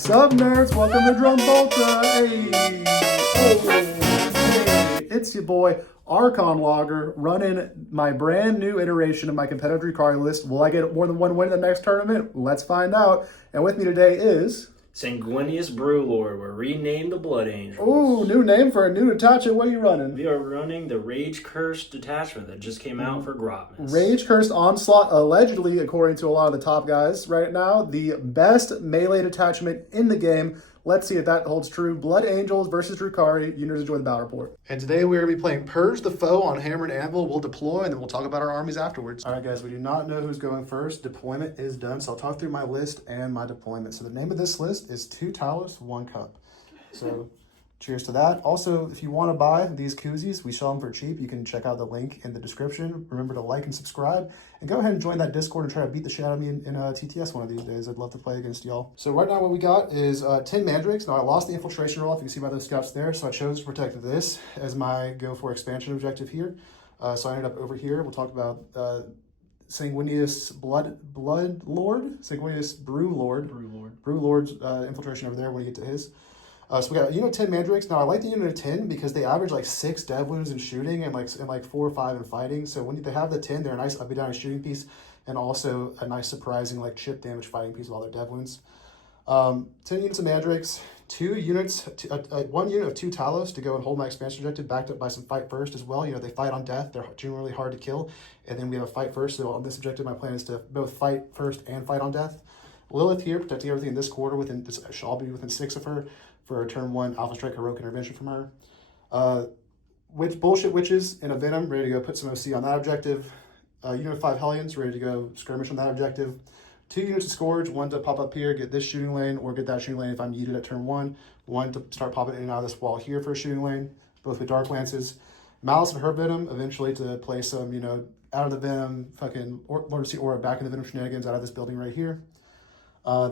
Sup nerds, welcome to Drum Volta. Hey, hey, it's your boy Archon Logger running my brand new iteration of my competitive Drukhari list. Will I get more than one win in the next tournament? Let's find out. And with me today is Sanguinius Brewlord. We're renamed the Blood Angels. ooh, new name for a new detachment. What are you running? We are running the Rage Cursed detachment that just came out for Grotmas. Rage Cursed Onslaught, allegedly, according to a lot of the top guys right now, the best melee detachment in the game. Let's see if that holds true. Blood Angels versus Drukhari. You nerds enjoy the battle report. And today we're going to be playing Purge the Foe on Hammer and Anvil. We'll deploy and then we'll talk about our armies afterwards. All right, guys, we do not know who's going first. Deployment is done, so I'll talk through my list and my deployment. So the name of this list is 2 Talos, 1 Cup. So cheers to that. Also, if you want to buy these Koozies, we sell them for cheap. You can check out the link in the description. Remember to like and subscribe. And go ahead and join that Discord and try to beat the shit out of me in TTS one of these days. I'd love to play against y'all. So right now what we got is 10 Mandrakes. Now I lost the infiltration roll off. You can see by those scouts there. So I chose to protect this as my go for expansion objective here. So I ended up over here. We'll talk about Sanguinius Blood Lord. Sanguinius Brew Lord's infiltration over there when you get to his. So we got a unit of 10 Mandrakes. Now I like the unit of 10 because they average like 6 dev wounds in shooting and like 4 or 5 in fighting. So when they have the 10, they're a nice up and down shooting piece and also a nice surprising like chip damage fighting piece with all their dev wounds. 10 units of Mandrakes, 1 unit of 2 Talos to go and hold my expansion objective, backed up by some fight first as well. You know, they fight on death. They're generally hard to kill. And then we have a fight first. So on this objective, my plan is to both fight first and fight on death. Lilith here, protecting everything in this quarter. I'll be within 6 of her for a turn 1 Alpha Strike Heroic Intervention from her. Bullshit Witches in a Venom, ready to go put some OC on that objective. Unit of 5 Hellions, ready to go skirmish on that objective. 2 units of Scourge, 1 to pop up here, get this shooting lane, or get that shooting lane if I'm yeeted at turn 1. 1 to start popping in and out of this wall here for a shooting lane, both with Dark Lances. Malice and her Venom, eventually to play some, out of the Venom, fucking Emergency Aura back in the Venom shenanigans out of this building right here.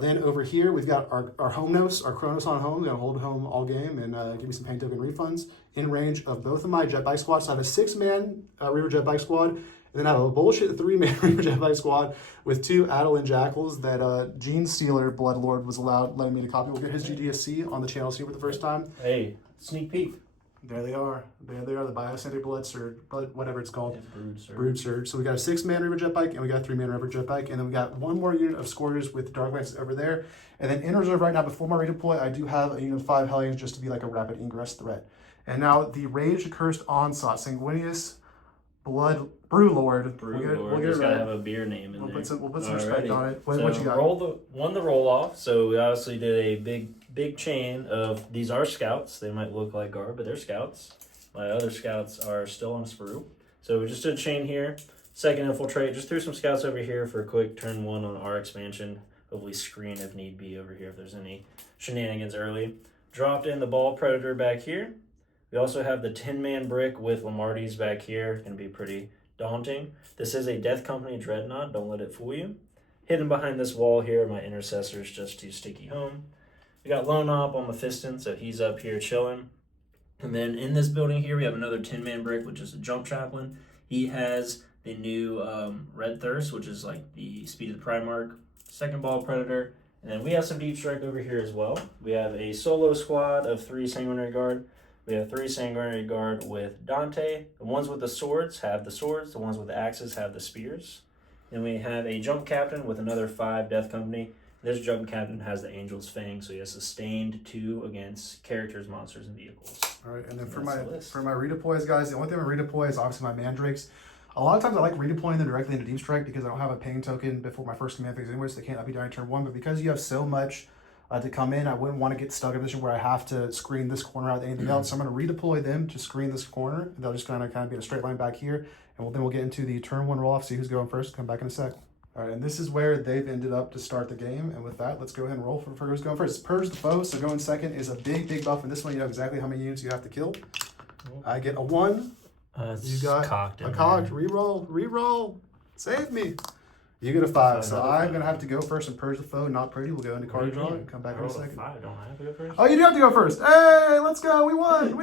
Then over here, we've got our home notes, our Chronos on home. We're going to hold home all game and give me some paint token refunds in range of both of my jet bike squads. So I have a 6-man Reaver jet bike squad, and then I have a bullshit 3-man Reaver jet bike squad with 2 Adolin Jackals that Gene Stealer Bloodlord was letting me to copy. We'll get his GDSC on the channel here for the first time. Hey, sneak peek. There they are. There they are, the Biocentric Blood Surge, whatever it's called. Yeah, Brood Surge. So we got a 6-man Reaver jet bike, and we got a 3-man Reaver jet bike, and then we got 1 more unit of Scourges with Dark Lances over there. And then in reserve right now, before my redeploy, I do have a unit of 5 Hellions just to be like a rapid ingress threat. And now the Rage Cursed Onslaught, Sanguinius Blood Brew Lord. We'll get it right. Gotta have a beer name in there. We'll put some respect on it. What you got? Won the roll off. So we obviously did a big chain of, these are scouts. They might look like garb, but they're scouts. My other scouts are still on sprue. So we just did a chain here. Second infiltrate. Just threw some scouts over here for a quick turn 1 on our expansion. Hopefully screen if need be over here if there's any shenanigans early. Dropped in the Baal Predator back here. We also have the 10-man brick with Lamarties back here. Going to be pretty daunting. This is a Death Company Dreadnought. Don't let it fool you. Hidden behind this wall here, my intercessors just too sticky home. We got Lone Op on Mephiston, so he's up here chilling. And then in this building here, we have another 10-man brick, which is a Jump Chaplain. He has the new Red Thirst, which is like the Speed of the Primarch. Second Baal Predator. And then we have some Deep Strike over here as well. We have a solo squad of 3 Sanguinary Guard. We have 3 Sanguinary Guard with Dante. The ones with the swords have the swords. The ones with the axes have the spears. Then we have a Jump Captain with another 5 Death Company. This Jump Captain has the Angel's Fang, so he has sustained 2 against characters, monsters, and vehicles. All right, and then for my redeploys, guys, the only thing I redeploy is obviously my Mandrakes. A lot of times I like redeploying them directly into Deep Strike because I don't have a pain token before my first command phase anyway, so they can't be during turn 1. But because you have so much to come in, I wouldn't want to get stuck in a position where I have to screen this corner out of anything else. So I'm going to redeploy them to screen this corner. And they'll just kind of be in a straight line back here. And then we'll get into the turn 1 roll-off, see who's going first. Come back in a sec. All right, and this is where they've ended up to start the game. And with that, let's go ahead and roll for who's going first. Purge the Foe, so going second is a big buff. And this one, you know exactly how many units you have to kill. I get a 1. You got cocked a cocked. Reroll. Save me. You get a 5. So I'm going to have to go first and Purge the Foe. Not pretty. We'll go into card draw and come back in a second. 5. Don't I have to go first? Oh, you do have to go first. Hey, let's go. We won.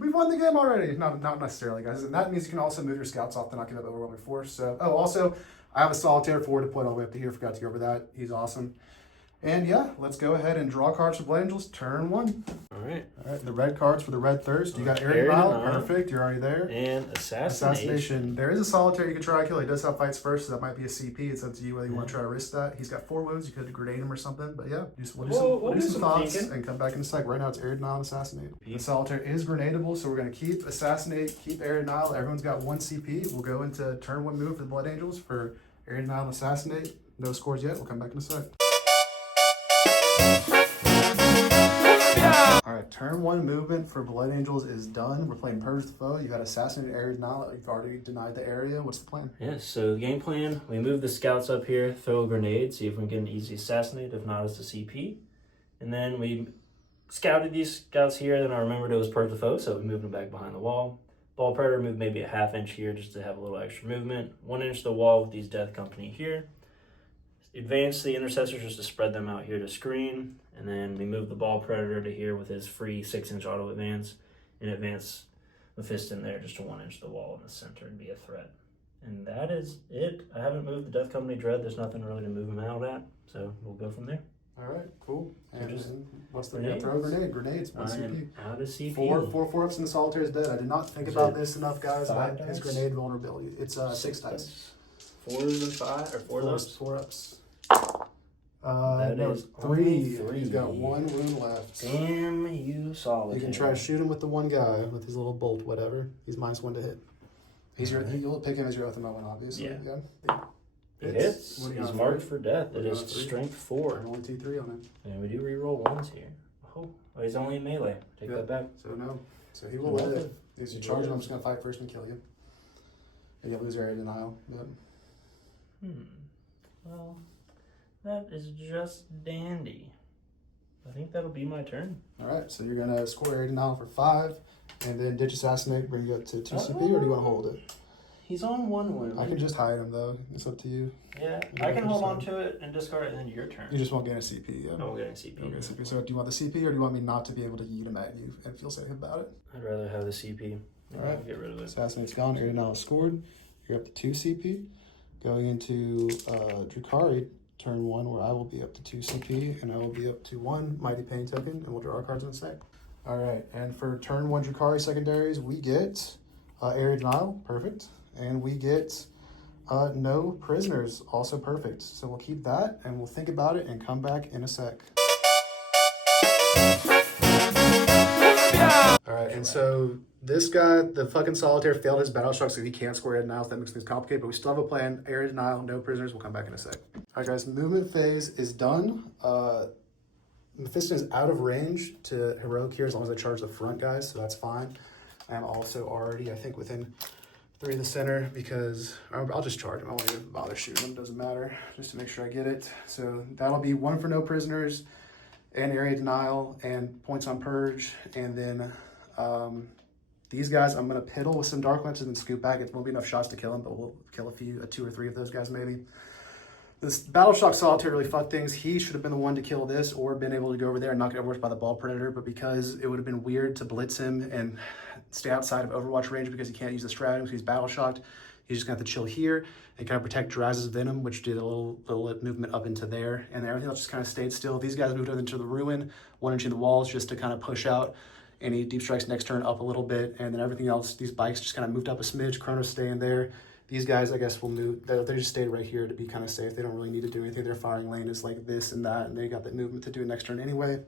We've won the game already. Not necessarily, guys. And that means you can also move your scouts off to not give up overwhelming force. So, also, I have a solitaire forward deployed all the way up to here. Forgot to go over that. He's awesome. And yeah, let's go ahead and draw cards for Blood Angels, turn 1. All right. All right, the red cards for the Red Thirst. You got Arid Denial, Denial. perfect, you're already there. And Assassination. There is a solitaire you can try to kill. He does have fights first, so that might be a CP. It's up to you whether you want to try to risk that. He's got 4 wounds. You could grenade him or something, but yeah, we'll do some thoughts thinking. and come back in a sec. Right now it's Arid Denial and Assassinate. The solitaire is grenadable, so we're going to keep Assassinate, keep Arid Denial. Everyone's got 1 CP. We'll go into turn 1 move for the Blood Angels for Arid Denial and Assassinate. No scores yet. We'll come back in a sec. Alright, turn 1 movement for Blood Angels is done. We're playing Purge the Foe. You got Assassinated Arid Denial. You've already denied the area. What's the plan? Yeah, so the game plan, we move the scouts up here, throw a grenade, see if we can get an easy assassinate. If not, it's a CP. And then we scouted these scouts here, then I remembered it was Purge the Foe, so we moved them back behind the wall. Ball Predator moved maybe a ½ inch here just to have a little extra movement. 1 inch to the wall with these Death Company here. Advance the Intercessors just to spread them out here to screen. And then we move the Ball Predator to here with his free 6-inch auto advance. And advance Mephiston there just to 1 inch to the wall in the center and be a threat. And that is it. I haven't moved the Death Company Dread. There's nothing really to move him out at. So we'll go from there. Alright, cool. And just what's the throw grenade? Grenades, 1 CP. Out of CP. 4 ups and the Solitaire is dead. I did not think about this enough, guys, about his grenade vulnerability. It's 6 dice. 4s and 5 or 4 ups? 4 ups. That no, is 3. 3. He's got 1 wound left. Damn you, solid. You can try to shoot him with the 1 guy with his little bolt, whatever. He's -1 to hit. You'll pick him as your Oath-of-Moment, obviously. Yeah. It hits. He's marked for death. It is strength 4. Only 2-3 on him. And we do reroll 1s here. Oh, he's only in melee. Take that back. So no. So he will live. If you charge him, I'm just gonna fight first and kill you. And you lose your Area Denial. Yep. Well, that is just dandy. I think that'll be my turn. Alright, so you're gonna score Area Denial for 5, and then Ditch Assassinate, bring you up to 2 CP, or do you want to hold it? He's on 1 wound. I can just hide him though. It's up to you. Yeah, I can hold on to it and discard it, and then your turn. You just won't get a CP, yeah. I won't get a CP. Okay, CP. So do you want the CP, or do you want me not to be able to yeet him at you and feel safe about it? I'd rather have the CP. Alright. Get rid of it. Assassinate's gone. Area Denial is scored. You're up to 2 CP. Going into Drukhari, turn 1, where I will be up to 2 CP, and I will be up to 1 Mighty Pain token, and we'll draw our cards in a sec. Alright, and for turn 1 Drukhari secondaries, we get Area Denial, perfect. And we get no prisoners, also perfect. So we'll keep that, and we'll think about it and come back in a sec. Alright, and so this guy, the fucking Solitaire, failed his battle shock, so he can't score Area Denial, so that makes things complicated, but we still have a plan. Area Denial, no prisoners, we'll come back in a sec. Alright guys, movement phase is done. Mephiston is out of range to Heroic here as long as I charge the front guys, so that's fine. I'm also already, I think, within 3 of the center because I'll just charge him. I won't even bother shooting him, doesn't matter, just to make sure I get it. So that'll be 1 for no prisoners and Area Denial and points on Purge. And then these guys, I'm going to piddle with some Dark Lances and scoop back. It won't be enough shots to kill him, but we'll kill a few, 2 or 3 of those guys maybe. This Battle Shock Solitaire really fucked things. He should have been the one to kill this or been able to go over there and not get overwatched by the Ball Predator, but because it would have been weird to blitz him and stay outside of Overwatch range because he can't use the stratagem because he's Battle Shocked, he's just going to have to chill here and kind of protect Draz's Venom, which did a little movement up into there, and everything else just kind of stayed still. These guys moved into the Ruin, 1 inch in the walls just to kind of push out any deep strikes next turn up a little bit, and then everything else, these bikes just kind of moved up a smidge. Chronos staying there. These guys, I guess, will move. They just stayed right here to be kind of safe. They don't really need to do anything. Their firing lane is like this and that, and they got that movement to do next turn anyway.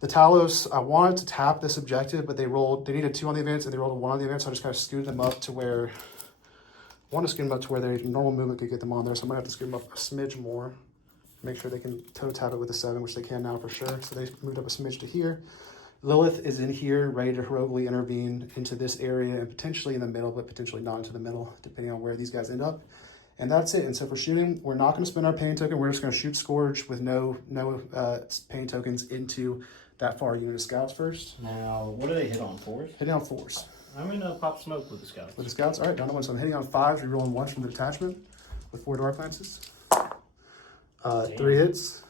The Talos, I wanted to tap this objective, but they needed 2 on the advance, and they rolled a 1 on the advance, so I just kind of scooted them up to where, I want to scoot them up to where their normal movement could get them on there, so I'm going to have to scoot them up a smidge more, make sure they can toe tap it with a 7, which they can now for sure. So they moved up a smidge to here. Lilith is in here, ready to heroically intervene into this area and potentially in the middle, but potentially not into the middle, depending on where these guys end up. And that's it. And so for shooting, we're not going to spend our pain token. We're just going to shoot Scourge with no pain tokens into that far unit of scouts first. Now, what do they hit on? 4s? Hitting on 4s. I'm going to pop smoke with the scouts. With the scouts? All right, down to 1. So I'm hitting on 5s, rerolling 1 from the detachment with 4 Dark Lances. 3 hits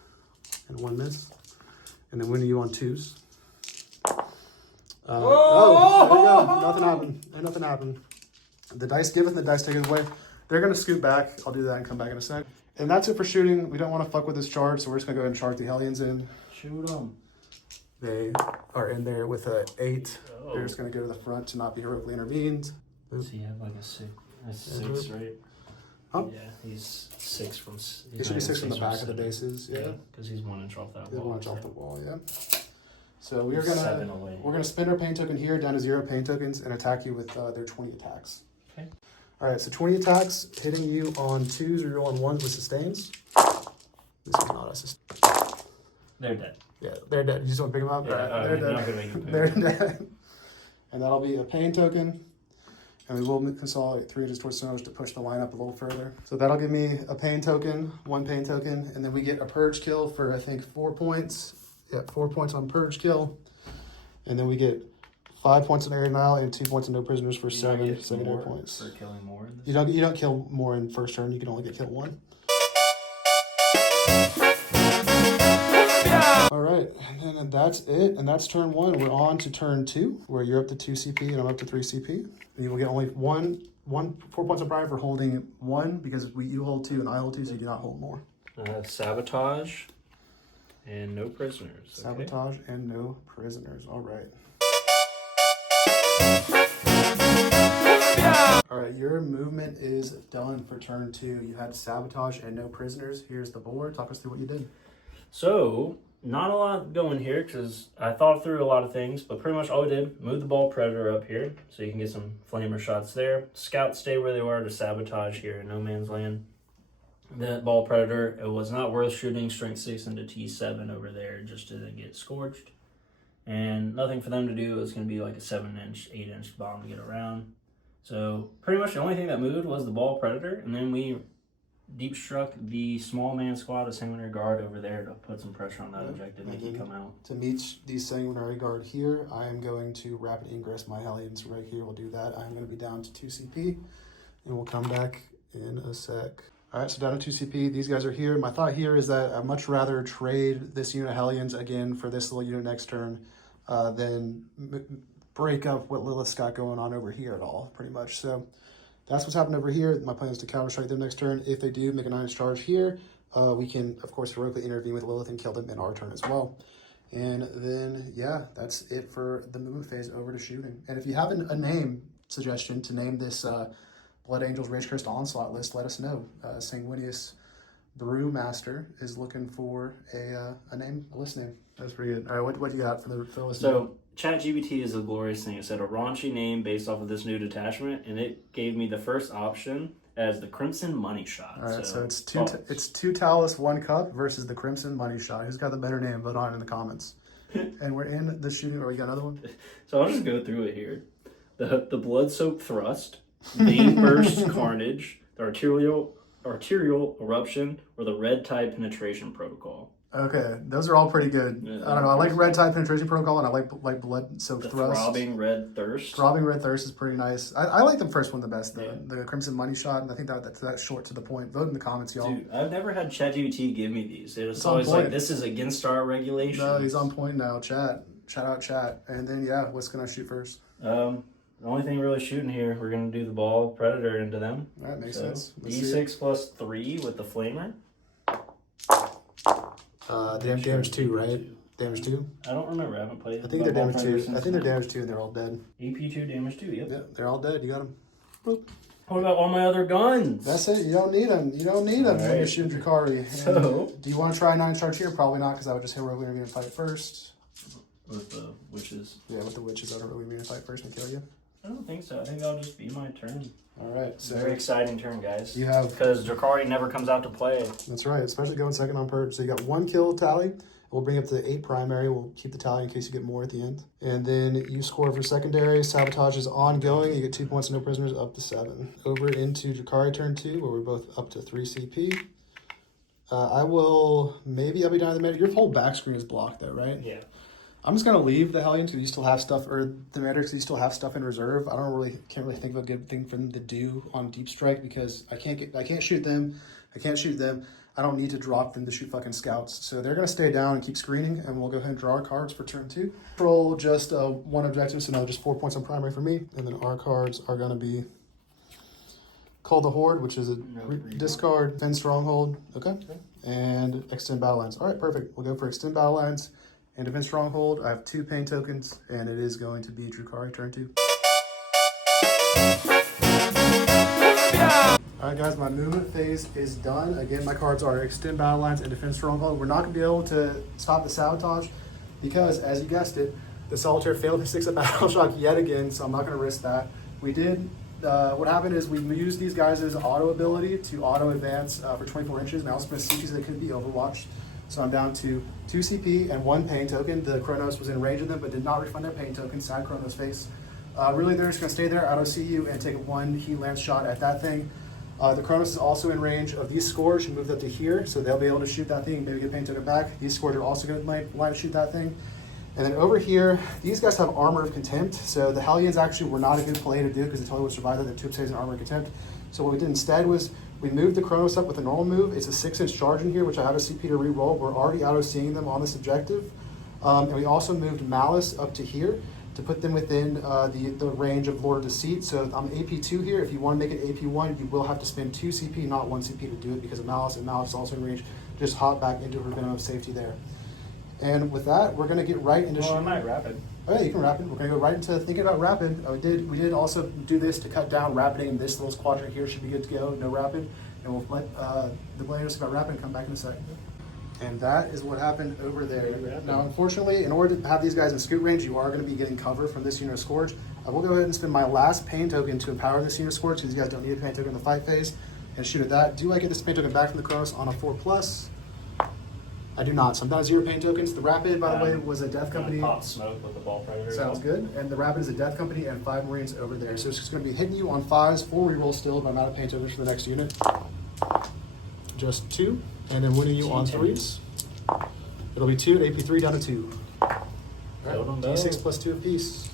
and 1 miss. And then winning you on 2s. There you go. Nothing happened. Ain't nothing happened. The dice giveth and the dice taketh away. They're going to scoot back. I'll do that and come back in a sec. And that's it for shooting. We don't want to fuck with this chart, so we're just gonna go ahead and chart the Hellions in. Shoot them. They are in there with a 8. Oh. They're just gonna go to the front to not be heroically intervened. Does he have like a 6? That's 6, right? Huh? Yeah, he's 6 from. He should be 6 from the back of the bases. Yeah, because he's 1 inch off that he's wall. 1 inch off the wall. Yeah. So we're Seven away. gonna spend our pain token here down to 0 pain tokens and attack you with their 20 attacks. Okay. All right, so 20 attacks hitting you on 2s or you're on 1s with sustains. This is not a sustain. They're dead. Yeah, they're dead. You just want to pick them up? Yeah, All right, they're not gonna make dead. them They're dead. And that'll be a pain token. And we will consolidate 3 inches towards center to push the line up a little further. So that'll give me a pain token, 1 pain token, and then we get a purge kill for I think 4 points. Yeah, 4 points on purge kill. And then we get 5 points in area denial and 2 points in no prisoners for 7 secondary points. For killing more. You don't kill more in first turn. You can only get killed 1. All right, and then that's it, and that's turn 1. We're on to turn 2, where you're up to 2 CP and I'm up to 3 CP. And you will get only 4 points of pride for holding 1 because you hold 2 and I hold 2, so you do not hold more. Sabotage and no prisoners. Sabotage and no prisoners. All right. All right, your movement is done for turn 2. You had sabotage and no prisoners. Here's the board. Talk us through what you did. So, not a lot going here because I thought through a lot of things, but pretty much all we did, move the ball predator up here so you can get some flamer shots there. Scouts stay where they were to sabotage here in no man's land. That ball predator, it was not worth shooting strength 6 into T7 over there just to get scorched. And nothing for them to do. It was going to be like a 7-inch, 8-inch bomb to get around. So pretty much the only thing that moved was the ball predator, and then we deep struck the small man squad of Sanguinary Guard over there to put some pressure on that objective, make it come out. To meet the Sanguinary Guard here, I am going to rapid ingress my Hellions right here. We'll do that. I'm going to be down to 2 CP, and we'll come back in a sec. All right, so down to 2 CP. These guys are here. My thought here is that I'd much rather trade this unit of Hellions again for this little unit next turn than break up what Lilith's got going on over here at all, pretty much. So that's what's happened over here. My plan is to counter strike them next turn. If they do make a 9-inch charge here, we can, of course, heroically intervene with Lilith and kill them in our turn as well. And then, yeah, that's it for the movement phase. Over to shooting. And if you have a name suggestion to name this Blood Angels Rage Cursed Onslaught list, let us know. Sanguinius Brewmaster is looking for a name, a list name. That's pretty good. All right, what do you got for the list? So ChatGPT is a glorious thing. It said a raunchy name based off of this new detachment, and it gave me the first option as the Crimson Money Shot. All right, so it's two Talus, 1 Cup versus the Crimson Money Shot. Who's got the better name? Vote on it in the comments. And we're in the shooting. Or we got another one? So I'll just go through it here. The Blood-Soaked Thrust, Vein Burst Carnage, the Arterial Eruption, or the Red Tide Penetration Protocol. Okay, those are all pretty good. Yeah, I don't know. I like Red Tide Penetration Protocol, and I like Blood-Soaked Thrust. Throbbing Red Thirst. Throbbing Red Thirst is pretty nice. I like the first one the best, though. Yeah. The Crimson Money Shot, and I think that's short to the point. Vote in the comments, y'all. Dude, I've never had ChatGPT give me these. It's on always point. like, this is against our regulations. No, he's on point now. Chat. Shout out chat. And then, yeah, what's going to shoot first? The only thing really shooting here, we're going to do the ball predator into them. All right, makes sense. D6 plus 3 with the flamer. Damage 2, right? Damage 2? I don't remember. I haven't played. I think they're damage 2. I think they're damage 2 and they're all dead. AP2 damage 2, yep. Yeah, they're all dead. You got them. Boop. What about all my other guns? That's it. You don't need them. You don't need them when you're shooting Drukhari. So, do you want to try 9 charge here? Probably not, because I would just heroically intervene and fight first. with the witches. Yeah, with the witches, I don't really mean to fight first and kill you. I don't think so. I think that'll just be my turn. All right. So Very exciting turn, guys. you have... Because Drukhari never comes out to play. That's right, especially going second on purge. So you got 1 kill tally. We'll bring up to 8 primary. We'll keep the tally in case you get more at the end. And then you score for secondary. Sabotage is ongoing. You get 2 points, no prisoners, up to 7. Over into Drukhari turn 2, where we're both up to 3 CP. I'll be down to the meta. Your whole back screen is blocked there, right? Yeah. I'm just gonna leave the Hellions because you still have stuff, or the Medics, you still have stuff in reserve. I can't really think of a good thing for them to do on Deep Strike because I can't shoot them. I don't need to drop them to shoot fucking scouts. So they're gonna stay down and keep screening, and we'll go ahead and draw our cards for turn 2. Control just 1 objective, so now just 4 points on primary for me, and then our cards are gonna be Call the Horde, which is a discard, defend stronghold. Okay. And extend battle lines. All right, perfect. We'll go for extend battle lines and defend stronghold. I have 2 pain tokens, and it is going to be Drukhari turn 2. All right, guys, my movement phase is done. Again, my cards are extend battle lines and defend stronghold. We're not going to be able to stop the sabotage because, as you guessed it, the Solitaire failed to 6-up battle shock yet again, so I'm not going to risk that. We did. What happened is we used these guys' auto ability to auto advance for 24 inches, and I also spent CPs that could be overwatched. So I'm down to 2 CP and 1 pain token. The Kronos was in range of them, but did not refund their pain token. Sad Kronos face. Really, they're just going to stay there, auto CU, and take 1 heat lance shot at that thing. The Kronos is also in range of these scores. She moved up to here, so they'll be able to shoot that thing, maybe get pain token back. These scores are also going to line to shoot that thing. And then over here, these guys have Armor of Contempt. So the Hellions actually were not a good play to do because they totally would survive that. They're 2 saves and Armor of Contempt. So what we did instead was we moved the Kronos up with a normal move. It's a 6-inch charge in here, which I have a CP to re-roll. We're already auto-seeing them on this objective. And we also moved Malice up to here to put them within the range of Lord of Deceit. So I'm AP2 here. If you want to make it AP1, you will have to spend 2 CP, not 1 CP to do it because of Malice, and Malice is also in range. Just hop back into her minimum safety there. And with that, we're going to get right into I might rapid. Oh yeah, you can rapid. We're going to go right into thinking about rapid. We did also do this to cut down rapiding, and this little quadrant here should be good to go, no rapid. And we'll let the players about rapid and come back in a second. And that is what happened over there. Now, unfortunately, in order to have these guys in scoot range, you are going to be getting cover from this unit of Scourge. I will go ahead and spend my last pain token to empower this unit of Scourge because you guys don't need a pain token in the fight phase. And shoot at that. Do I get this pain token back from the Kronos on a 4+? I do not. So I'm down to 0 pain tokens. The Rapid, by the way, was a Death Company. Pop smoke with the ball predator. Sounds good. And the Rapid is a Death Company and 5 Marines over there. So it's just going to be hitting you on 5s, 4 rerolls still, but I'm out of pain tokens for the next unit. Just 2. And then winning you on 3s. It'll be 2 at AP3 down to 2. All right. D6 plus 2 apiece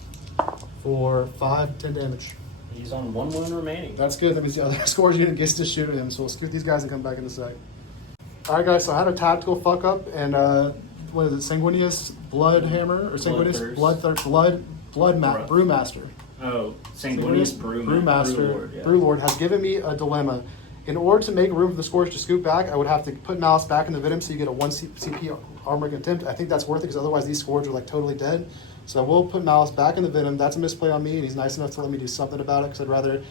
for 5, 10 damage. He's on 1 wound remaining. That's good. That means the other Scourge unit gets to shoot at him. So we'll scoot these guys and come back in a sec. All right, guys. So I had a tactical fuck up, and what is it? Sanguinius Blood Hammer or Sanguinius Brewmaster. Oh, Sanguinius Brewmaster. Brew Lord has given me a dilemma. In order to make room for the Scourge to scoot back, I would have to put Malice back in the Venom so you get a 1 CP Armor Contempt. I think that's worth it because otherwise these Scourge are like totally dead. So I will put Malice back in the Venom. That's a misplay on me, and he's nice enough to let me do something about it because I'd rather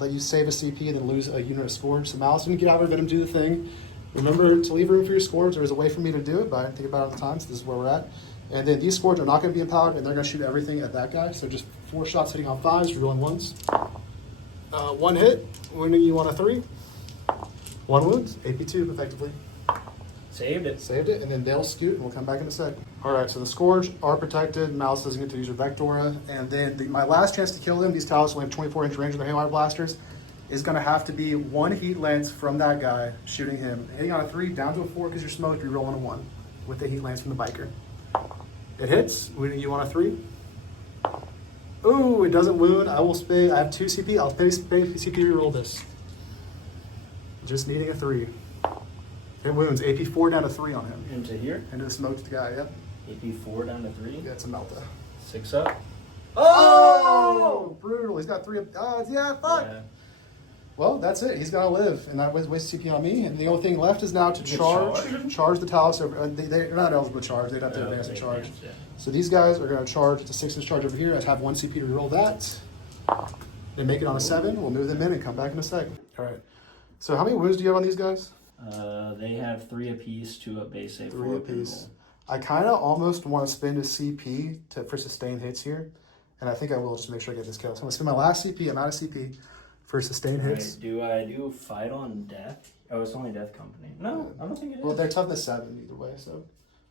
let you save a CP than lose a unit of Scourge. So Malice didn't get out of Venom, do the thing. Remember to leave room for your Scourge. There is a way for me to do it, but I didn't think about it at the time, so this is where we're at. And then these Scourge are not going to be empowered, and they're going to shoot everything at that guy. So just 4 shots hitting on 5s, rolling 1s. 1 hit, wounding you on a 3. 1 wound, AP2 effectively. Saved it, and then they'll scoot, and we'll come back in a sec. All right, so the Scourge are protected. Malice doesn't get to use her Vectora. And then my last chance to kill them, these Talos only have 24-inch range of their Haywire Blasters, is going to have to be 1 heat lance from that guy shooting him. Hitting on a 3, down to a 4 because you're smoked, you're rolling a 1 with the heat lance from the biker. It hits, wounding you on a 3. Ooh, it doesn't wound. I will spay. I have 2 CP. I'll pay CP to reroll this. Just needing a 3. It wounds. AP4 down to 3 on him. Into here? Into the smoked guy, yep. AP4 down to 3? Yeah, it's a Melta. 6 up. Oh! Brutal. He's got 3 odds. Yeah, fuck. Yeah. Well, that's it. He's gonna live, and that wastes CP on me. And the only thing left is now to charge the Talos over. They're not eligible to charge. They'd have to advance and charge. Yeah. So these guys are gonna charge. It's a 6-inch charge over here. I have 1 CP to roll that. They make it on a 7. We'll move them in and come back in a sec. All right. So how many wounds do you have on these guys? They have 3 apiece, 2 up base save, 3 apiece. I kind of almost want to spend a CP for sustain hits here, and I think I will just to make sure I get this kill. So I'm gonna spend my last CP. I'm out of CP for sustain hits. Do I do fight on death? Oh, it's only Death Company. No, I don't think it is. Well, they're toughness 7 either way, so.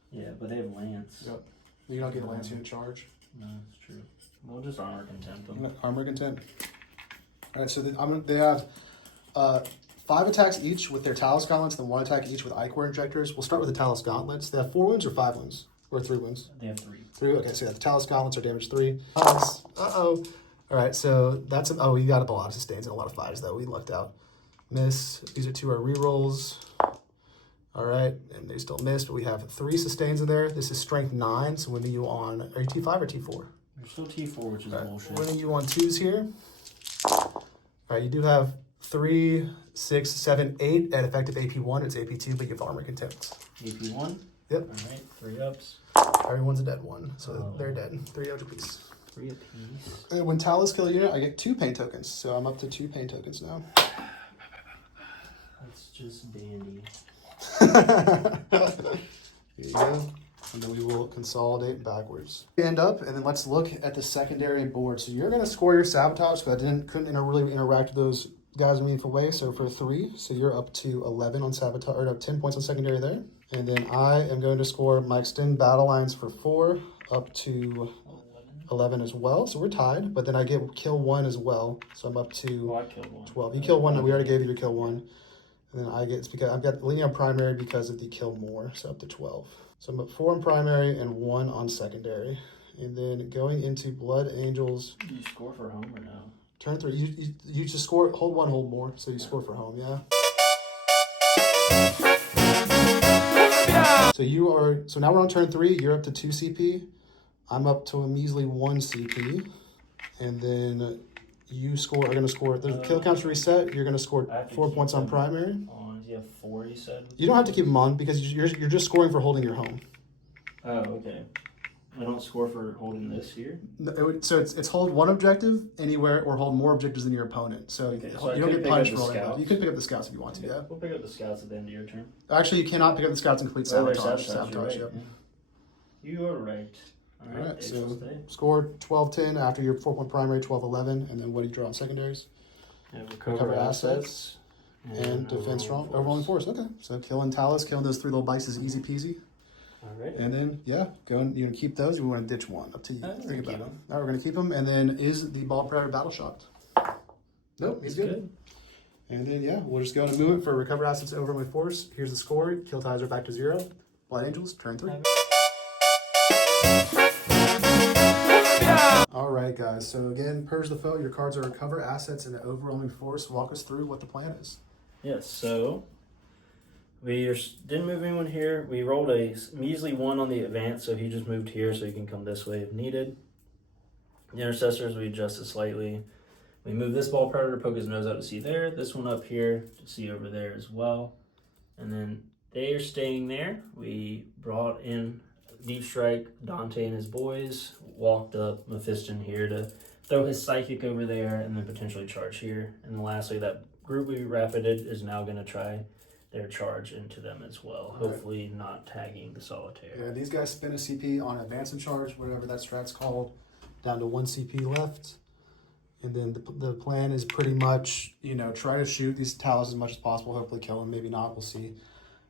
Yeah, but they have Lance. Yep. You don't get a Lance unit charge. No, that's true. We'll just Armor Contempt them. Armor Contempt. All right, so they have 5 attacks each with their Talos Gauntlets, then 1 attack each with Ichor Injectors. We'll start with the Talos Gauntlets. They have 4 wounds or 5 wounds? Or 3 wounds? They have 3. 3, okay, so yeah, the Talos Gauntlets are damage 3. Uh-oh. All right, so that's, you got a lot of sustains and a lot of 5s, though. We lucked out. Miss. These are 2 are rerolls. All right, and they still missed, but we have 3 sustains in there. This is strength 9, so winning you on, are you T5 or T4? You're still T4, which is bullshit. Winning you on 2s here. All right, you do have 3, 6, 7, 8 at effective AP1. It's AP2, but you have armor contempt. AP1? Yep. All right, 3 ups. Everyone's a dead one, so they're dead. 3 out apiece. 3 apiece. And when Talus kill a unit, I get 2 pain tokens, so I'm up to 2 pain tokens now. That's just dandy. Here you go. And then we will consolidate backwards. We end up, and then let's look at the secondary board. So you're going to score your sabotage, because I couldn't really interact with those guys in a meaningful way. So for 3, so you're up to 11 on sabotage, or 10 points on secondary there. And then I am going to score my extend battle lines for 4 up to 11 as well. So we're tied, but then I get kill 1 as well. So I'm up to I killed 1. 12. You kill 1, and we already gave you your kill 1. And then I get, it's because I've got leaning on primary because of the kill more, so up to 12. So I'm at 4 on primary and 1 on secondary. And then going into Blood Angels. Do you score for home or no? Turn 3. You just score, hold 1, hold more. So you score for home, yeah. So now we're on turn 3. You're up to 2 CP. I'm up to a measly 1 CP. And then you are going to score, the kill count's reset. You're going to score 4 points on primary. You have 4, you said? You don't have to keep them on because you're just scoring for holding your home. Oh, okay. I don't score for holding this here? So it's hold 1 objective anywhere or hold more objectives than your opponent. So, okay, so you don't get punished for holding those. You can pick up the scouts if you want to, okay. yeah. We'll pick up the scouts at the end of your turn. Actually, you cannot pick up the scouts and complete sabotage. Sabotage, Yep. Yeah. You are right. All right, so score 12-10 after your 4-point primary, 12-11, and then what do you draw on secondaries? And recover assets. And defense strong, overwhelming force. Okay, so killing Talus, killing those 3 little bites is easy peasy. All right. And then, yeah, you're going to keep those. You want to ditch 1. Up to you. Think about them. Now we're going to keep them. And then is the Baal Predator battle shocked? Nope, he's good. And then, yeah, we'll just go and move it for recover assets, overwhelming force. Here's the score. Kill ties are back to 0. Blood Angels, turn 3. All right, guys. So again, purge the foe. Your cards are recover assets and overwhelming force. Walk us through what the plan is. Yes, so we didn't move anyone here. We rolled a measly 1 on the advance, so he just moved here so he can come this way if needed. The intercessors, we adjusted slightly. We moved this Baal Predator, poke his nose out to see there. This one up here to see over there as well. And then they are staying there. We brought in Deep Strike, Dante and his boys, walked up Mephiston here to throw his Psychic over there and then potentially charge here. And then lastly, that group we rapided is now going to try their charge into them as well. Hopefully not tagging the Solitaire. Yeah, these guys spin a CP on advance and charge, whatever that strat's called, down to 1 CP left. And then the plan is pretty much, try to shoot these Talus as much as possible, hopefully kill them, maybe not, we'll see.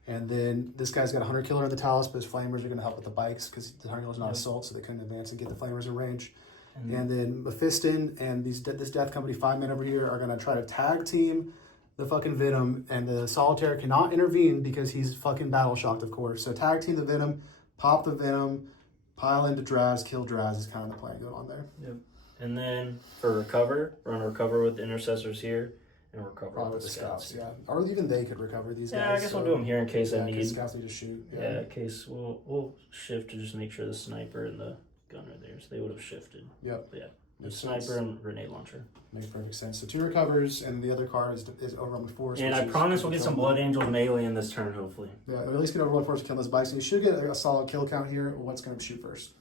And then this guy's got a Hunter Killer in the Talus, but his Flamers are going to help with the bikes because the Hunter Killer's not assault, so they couldn't advance and get the Flamers in range. And then Mephiston and this Death Company 5-man over here are going to try to tag team the fucking Venom, and the Solitaire cannot intervene because he's fucking battle shocked, of course. So tag team the Venom, pop the Venom, pile into Draz, kill Draz is kind of the plan going on there. Yep. And then for recover, we're going to recover with the intercessors here and recover Probably with the the scouts. Yeah. Or even they could recover these guys. Yeah, I guess we'll do them here in case I need. Scouts need to shoot. Yeah, in case we'll shift to just make sure the sniper and the gun are there. So they would have shifted. Yep. But yeah. The sniper and grenade launcher. Makes perfect sense. So 2 recovers, and the other card is overwhelming force. And I promise we'll get some Blood Angel melee in this turn, hopefully. Yeah, at least get overwhelming force to kill those bikes. And you should get a solid kill count here. What's going to shoot first?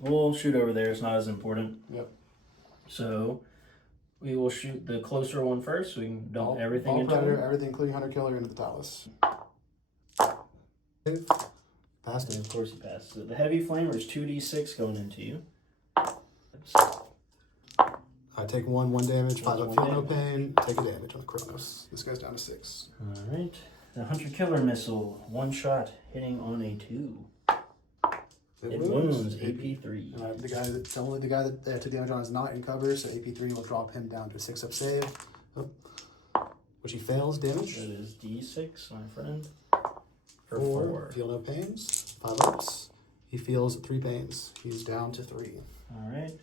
We'll shoot over there. It's not as important. Yep. So we will shoot the closer one first. So we can dump everything into Predator, him. everything, including Hunter Killer, into the Talus. Passed it. And of course he passes. So the heavy flamer is 2d6 going into you. I take 1 damage, 5 up, feel no pain, take a damage on the Grotmas. This guy's down to 6. All right. The Hunter Killer missile, 1 shot, hitting on a 2. It wounds AP3. Only the guy that took damage on is not in cover, so AP3 will drop him down to 6 up save. Oh. Which he fails damage. That is D6, my friend. For 4. Feel no pains. 5 ups. He feels 3 pains. He's down to 3. All right.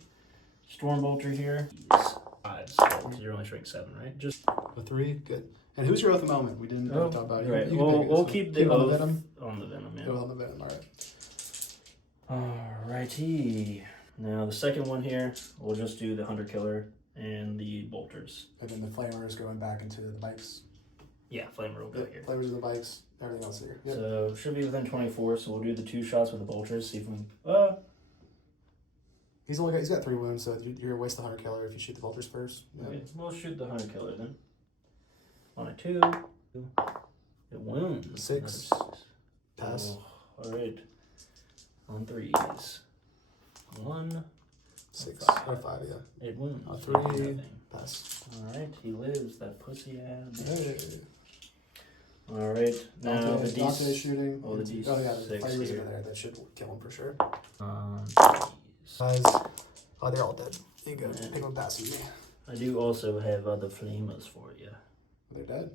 Stormbolter here. He's 5, so you're only showing 7, right? Just a 3, good. And who's your oath of moment? We didn't talk about it. Right. We'll keep the oath on the Venom. Yeah. On the Venom. All right. Alrighty. Now the second one here, we'll just do the Hunter Killer and the bolters. And then the flamers going back into the bikes. Yeah, flamer will go here. Flamers in the bikes, everything else here. Yep. So should be within 24, so we'll do the 2 shots with the bolters, see if we He's got 3 wounds, so you're gonna waste the hunter killer if you shoot the vultures first. Yep. Okay, we'll shoot the hunter killer then. On a 2. It wounds. 6. Pass. Oh, alright. On 3s. 1. 6. Or 5, yeah. It wounds. 3. Pass. Alright, he lives, that pussy ass. Hey. Alright, now the Dante shooting. Oh, the D6 Oh, yeah, the flamers here. in there. That should kill him for sure. Guys. Oh, they're all dead. There you go. Pick one passes me. I do also have other flamers for you. They're dead.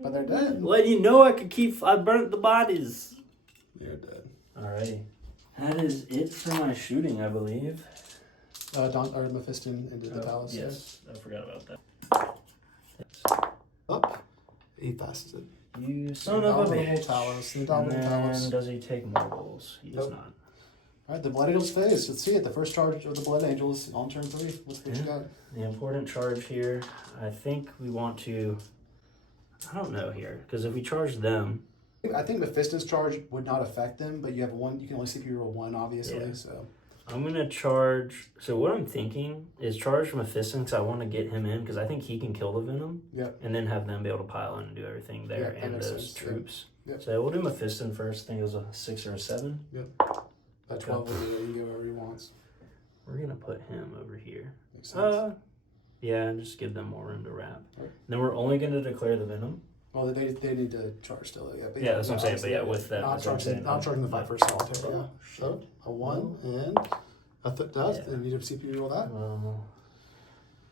But they're dead. Well, you know I burnt the bodies. They're dead. Alrighty. That is it for my shooting, I believe. Mephiston into the palace. Yes, I forgot about that. Up. He passes it. You son of a bitch. Talos. And does he take mortals? He does not. Alright, the Blood Angels phase. Let's see it. The first charge of the Blood Angels on turn 3. What's what you got? The important charge here, I think we want to... I don't know here, because if we charge them... I think Mephiston's charge would not affect them, but you have 1. You can only CP roll 1, obviously. Yeah. So I'm going to charge... So what I'm thinking is charge Mephiston, because I want to get him in, because I think he can kill the Venom. Yep. And then have them be able to pile in and do everything there, and those sense. troops. Yep. So we'll do Mephiston first. I think it was a 6 or a 7. Yep. At 12, you can go wherever he wants. We're going to put him over here. Makes sense. Yeah, and just give them more room to wrap. Right. Then we're only going to declare the Venom. Well, they need to charge still. Yeah, but Yeah, that's what I'm saying. But yeah, with that, not charging the 5 first solitaire. Yeah. So a 1 and a does. Yeah. They need a CPU roll that.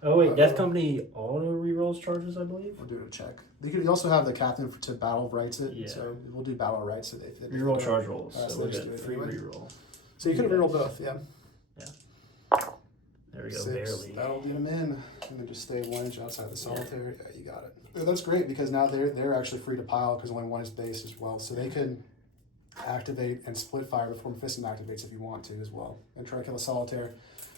Oh wait, Death Company auto rerolls charges, I believe. We'll do a check. You also have the captain to battle rights it. Yeah. So we'll do battle rights it. Reroll charge rolls. So So we'll we just get do it free anyway. reroll. So you could have rerolled both. Yeah. There we go. 6. Barely. That'll get them in, and then just stay 1 inch outside the solitaire. Yeah, you got it. Yeah, that's great because now they're actually free to pile because only 1 is base as well. So they can activate and split fire before Mephiston activates if you want to as well, and try to kill a solitaire.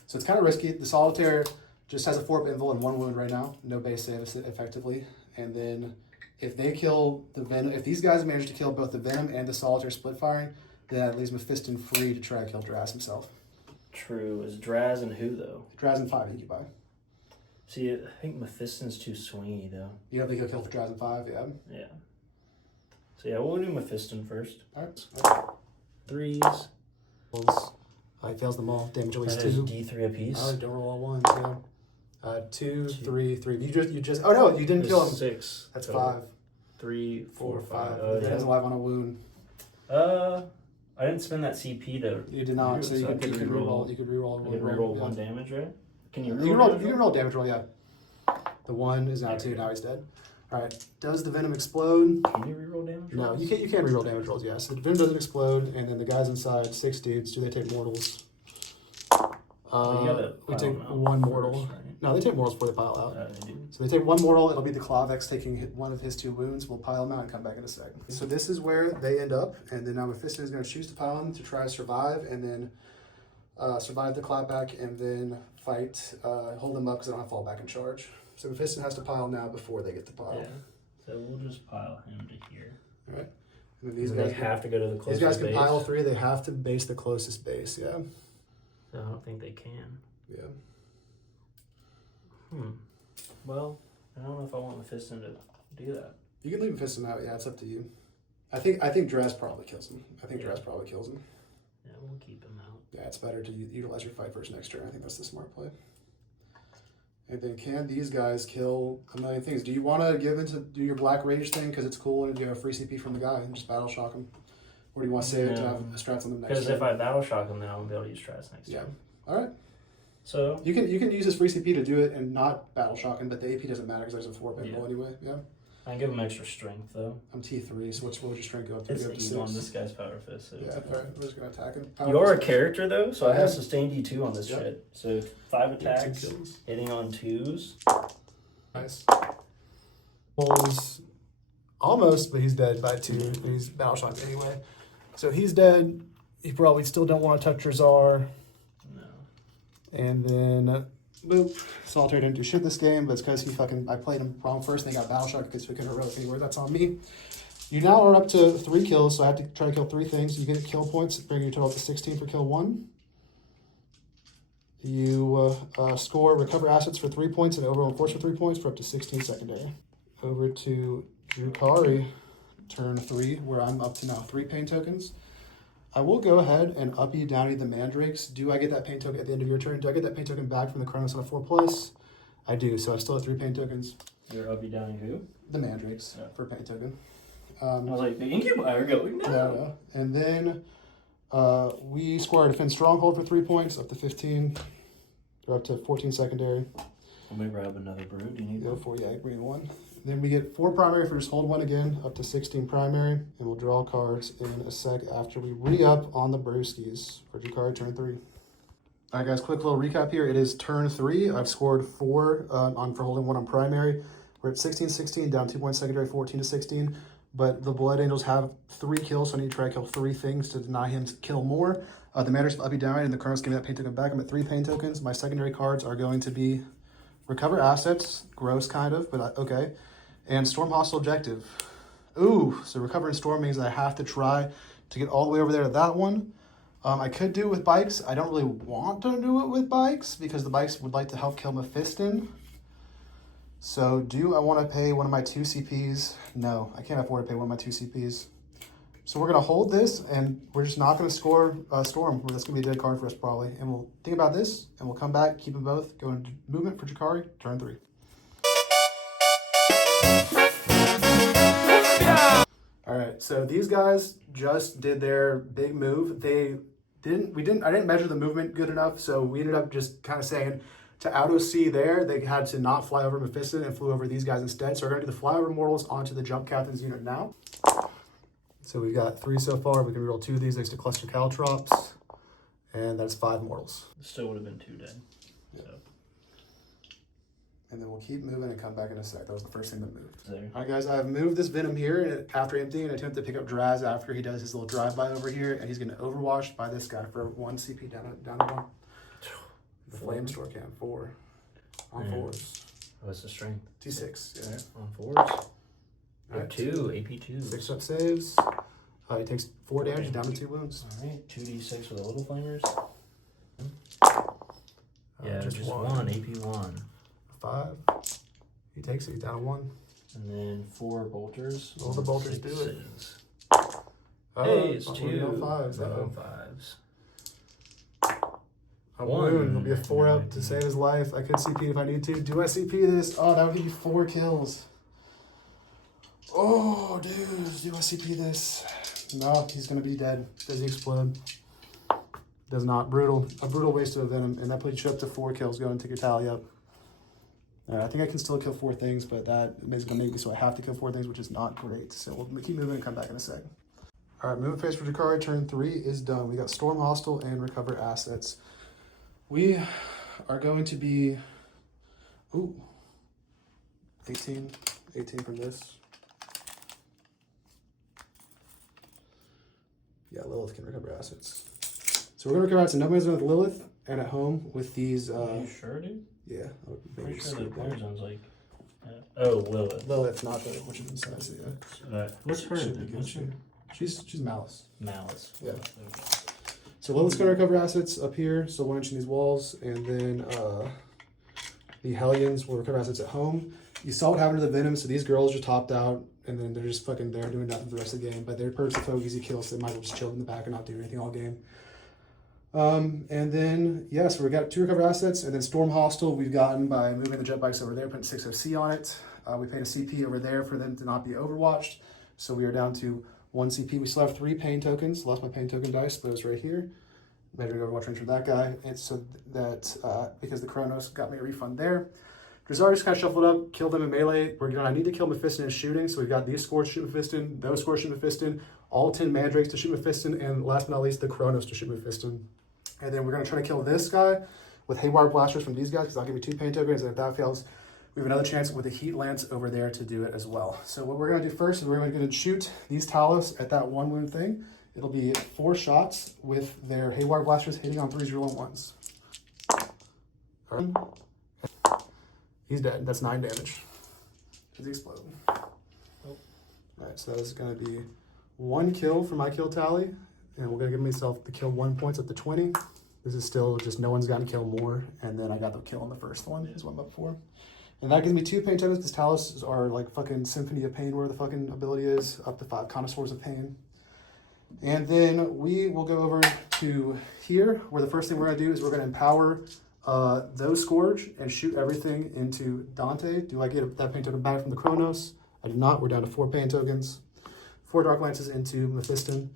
So it's kind of risky. The solitaire just has a 4-up invul and 1 wound right now, no base save effectively. And then if they kill the Venom, if these guys manage to kill both the Venom and the solitaire split firing, then that leaves Mephiston free to try to kill Draz himself. True. Is Draz and who though? Draz and 5 he can buy. See, I think Mephiston's too swingy though. You don't think he'll kill for Draz and 5? Yeah. Yeah. So yeah, we'll do Mephiston first. Alright. 3s. He fails them all. Damage at least That is 2. D3 apiece. Alright, don't roll all 1s. Yeah. 2, 3, 3. You just. Oh no, you didn't kill him. 6. That's So 5. 3, 4, 5. Oh, yeah. He's alive on a wound. I didn't spend that CP though. You did not. So you could reroll. You could reroll. I could reroll 1 damage, right? Can you reroll? You can roll damage roll. Yeah. The 1 is now 2. Now he's dead. All right. Does the venom explode? Can you reroll damage? No, you can't. You can reroll damage rolls. Yes. The venom doesn't explode, and then the guys inside, 6 dudes. Do they take mortals? We take 1 mortal. First, right? No, they take mortals before they pile out. They do. So they take 1 mortal. It'll be the Clavex taking 1 of his 2 wounds. We'll pile them out and come back in a second. So this is where they end up, and then now Mephiston is going to choose to pile them to try to survive, and then survive the clapback, and then fight, hold them up because they don't have fallback and charge. So Mephiston has to pile now before they get to pile. Yeah. So we'll just pile him to here. All right. And then these And guys they have to go to the closest These guys can base. pile 3. They have to base the closest base. Yeah. So I don't think they can. Yeah. Well, I don't know if I want Mephiston to do that. You can leave Mephiston out. Yeah, it's up to you. I think Draz probably kills him. Draz probably kills him. Yeah, we'll keep him out. Yeah, it's better to utilize your fight first next turn. I think that's the smart play. And then can these guys kill a million things? Do you want to give into do your Black Rage thing because it's cool and you have a free CP from the guy and just battle shock him? Or do you want to save it to have strats on them next Because turn? if I battle shock him, then I won't be able to use strats next turn. All right. So You can use his free CP to do it and not battle shock him, but the AP doesn't matter because there's a 4 pinball anyway. Yeah. I can give him extra strength though. I'm T3, so what would your strength go up to? It's Go up to 6? on this guy's power fist. So Yeah, all right. We're just gonna attack him. You're a character though, so I have Yeah. sustained D2 on this shit. So 5 attacks, 2 kills. hitting on 2s. Nice. Pulls almost, but he's dead by 2. He's battle shocked anyway. So he's dead. You probably still don't want to touch your Czar. No. And then Boop. Solitaire didn't do shit this game, but it's because I played him wrong first and they got battle shock because we couldn't rotate anywhere. That's on me. You now are up to 3 kills, so I have to try to kill 3 things. You get kill points, bringing your total up to 16 for kill 1. You score recover assets for 3 points and overall force for 3 points for up to 16 secondary. Over to Drukhari, turn 3, where I'm up to now 3 pain tokens. I will go ahead and uppy downy the mandrakes. Do I get that pain token at the end of your turn? Do I get that pain token back from the Grotmas on a 4+? I do, so I still have 3 pain tokens. You're uppy downy who? The mandrakes for pain token. I was like, the incubator going no. No. And then we score a defense stronghold for 3 points, up to 15. Or up to 14 secondary. Let me grab another brew. Do you need one? 4, yeah, bring 1. Then we get 4 primary for just hold 1 again, up to 16 primary, and we'll draw cards in a sec after we re-up on the brewskis for Drukhari turn 3. All right, guys, quick little recap here. It is turn 3. I've scored 4 for holding 1 on primary. We're at 16-16, down 2 points secondary, 14-16. But the Blood Angels have 3 kills, so I need to try to kill 3 things to deny him to kill more. The Mandarin's uppy down, and the Colonel's giving that pain token back. I'm at 3 pain tokens. My secondary cards are going to be Recover Assets, gross kind of, but okay. And Storm Hostile Objective. Ooh, so Recover and Storm means I have to try to get all the way over there to that one. I could do it with bikes. I don't really want to do it with bikes because the bikes would like to help kill Mephiston. So do I want to pay one of my 2 CPs? No, I can't afford to pay one of my 2 CPs. So we're going to hold this, and we're just not going to score Storm. That's going to be a dead card for us probably. And we'll think about this, and we'll come back, keep them both, go into movement for Drukhari, turn 3. All right, so these guys just did their big move. I didn't measure the movement good enough, so we ended up just kind of saying to auto-C there, they had to not fly over Mephiston and flew over these guys instead. So we're going to do the flyover mortals onto the jump captain's unit now. So we got 3 so far. We can reroll 2 of these next to cluster caltrops, and that's 5 mortals. Still would have been 2 dead. Yeah. So. And then we'll keep moving and come back in a sec. That was the first thing that moved. There. All right, guys, I've moved this Venom here after emptying and attempt to pick up Draz after he does his little drive-by over here, and he's going to overwash by this guy for 1 CP down to 1. The flame store can 4 on 4s. What's the strength? T6. Yeah. On 4s. Right. 2 AP2. 6 up saves. He takes 4 damage down to 2 wounds. All right, 2d6 with the little flamers. Yeah, just 1 AP1. 5. He takes it. He's down 1. And then 4 bolters. All the bolters do it. Hey, it's 2 5s. no 5s. A wound. It'll be a 4 up to save his life. I could CP if I need to. Do I CP this? Oh, that would give you 4 kills. Oh, dude. Do I CP this? No, he's going to be dead. Does he explode? Does not. Brutal. A brutal waste of a Venom. And that puts you up to 4 kills going to your tally up. I think I can still kill 4 things, but that is going to make me so I have to kill 4 things, which is not great. So we'll keep moving and come back in a sec. All right, movement phase for Drukhari. Turn 3 is done. We got Storm Hostile and Recover Assets. We are going to be, 18 from this. Yeah, Lilith can recover assets. So we're going to recover assets. Nobody's with Lilith and at home with these. Are you sure, dude? Yeah. Pretty sure the player zone's like. Oh, Lilith. Lilith, not the which is inside. Yeah. What's her? What's her? She's Malice. Malice. Yeah. So Lilith's going to recover assets up here. So 1 inch in these walls, and then the Hellions will recover assets at home. You saw what happened to the Venom. So these girls just topped out. And then they're just fucking there doing nothing for the rest of the game. But they're perks of folk easy kills, so they might as well just chill in the back and not do anything all game. And then, yeah, so we got 2 recover assets. And then Storm Hostile we've gotten by moving the jet bikes over there, putting 6 OC on it. We paid a CP over there for them to not be overwatched. So we are down to 1 CP. We still have 3 pain tokens. Lost my pain token dice, but it's right here. Measuring overwatch range for that guy. And so that, because the Kronos got me a refund there. Drukhari just kind of shuffled up, killed them in melee. I need to kill Mephiston in shooting, so we've got these scores to shoot Mephiston, those scores to shoot Mephiston, all 10 Mandrakes to shoot Mephiston, and last but not least, the Kronos to shoot Mephiston. And then we're going to try to kill this guy with Haywire Blasters from these guys, because that'll give me 2 pain tokens, and if that fails, we have another chance with the Heat Lance over there to do it as well. So what we're going to do first is we're going to shoot these Talos at that 1 wound thing. It'll be 4 shots with their Haywire Blasters hitting on 3s, 0, and 1s. He's dead. That's 9 damage. Does he explode? Nope. Alright, so that is going to be 1 kill for my kill tally. And we're going to give myself the kill 1 points up to 20. This is still just no one's gotten kill more. And then I got the kill on the first one, is what I'm up for. And that gives me 2 pain tokens. These Talus are like fucking Symphony of Pain, where the fucking ability is, up to 5 Connoisseurs of Pain. And then we will go over to here, where the first thing we're going to do is we're going to empower those Scourge and shoot everything into Dante. Do I get that pain token back from the Kronos? I do not. We're down to 4 pain tokens. 4 Dark Lances into Mephiston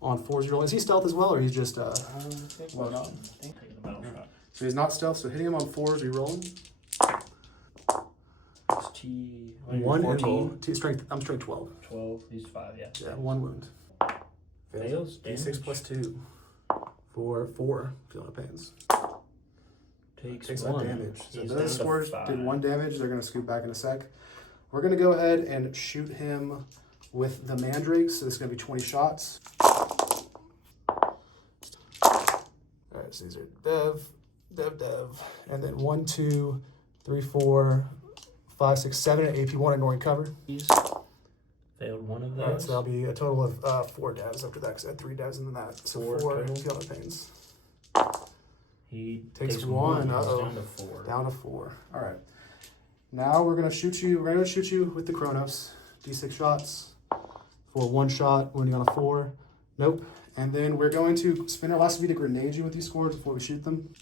on 4-0. Is he stealth as well, or he's just load on? So he's not stealth, so hitting him on 4s, re-rolling. 1 invul. Strength. I'm strength 12. 12. He's 5. Yeah. Yeah. 1 wound. Fails. D6 plus 2 for 4 feeling of pains. Takes 1 damage. So those Scourge did 1 damage. They're going to scoot back in a sec. We're going to go ahead and shoot him with the Mandrake. So this is going to be 20 shots. All right. So these are Dev, and then 1, 2, 3, 4, 5, 6, 7 at AP1, ignoring cover. He's failed 1 of those. All right, so that'll be a total of 4 devs after that, because I had 3 devs in that. So 4 feeling pains. He takes 1. Uh-oh. Down to 4. Down to 4. All right. Now we're gonna shoot you. We're gonna shoot you with the Kronos. D6 shots for 1 shot, wounding on a 4. Nope. And then we're going to spend our last speed to grenade you with these Scourge before we shoot them.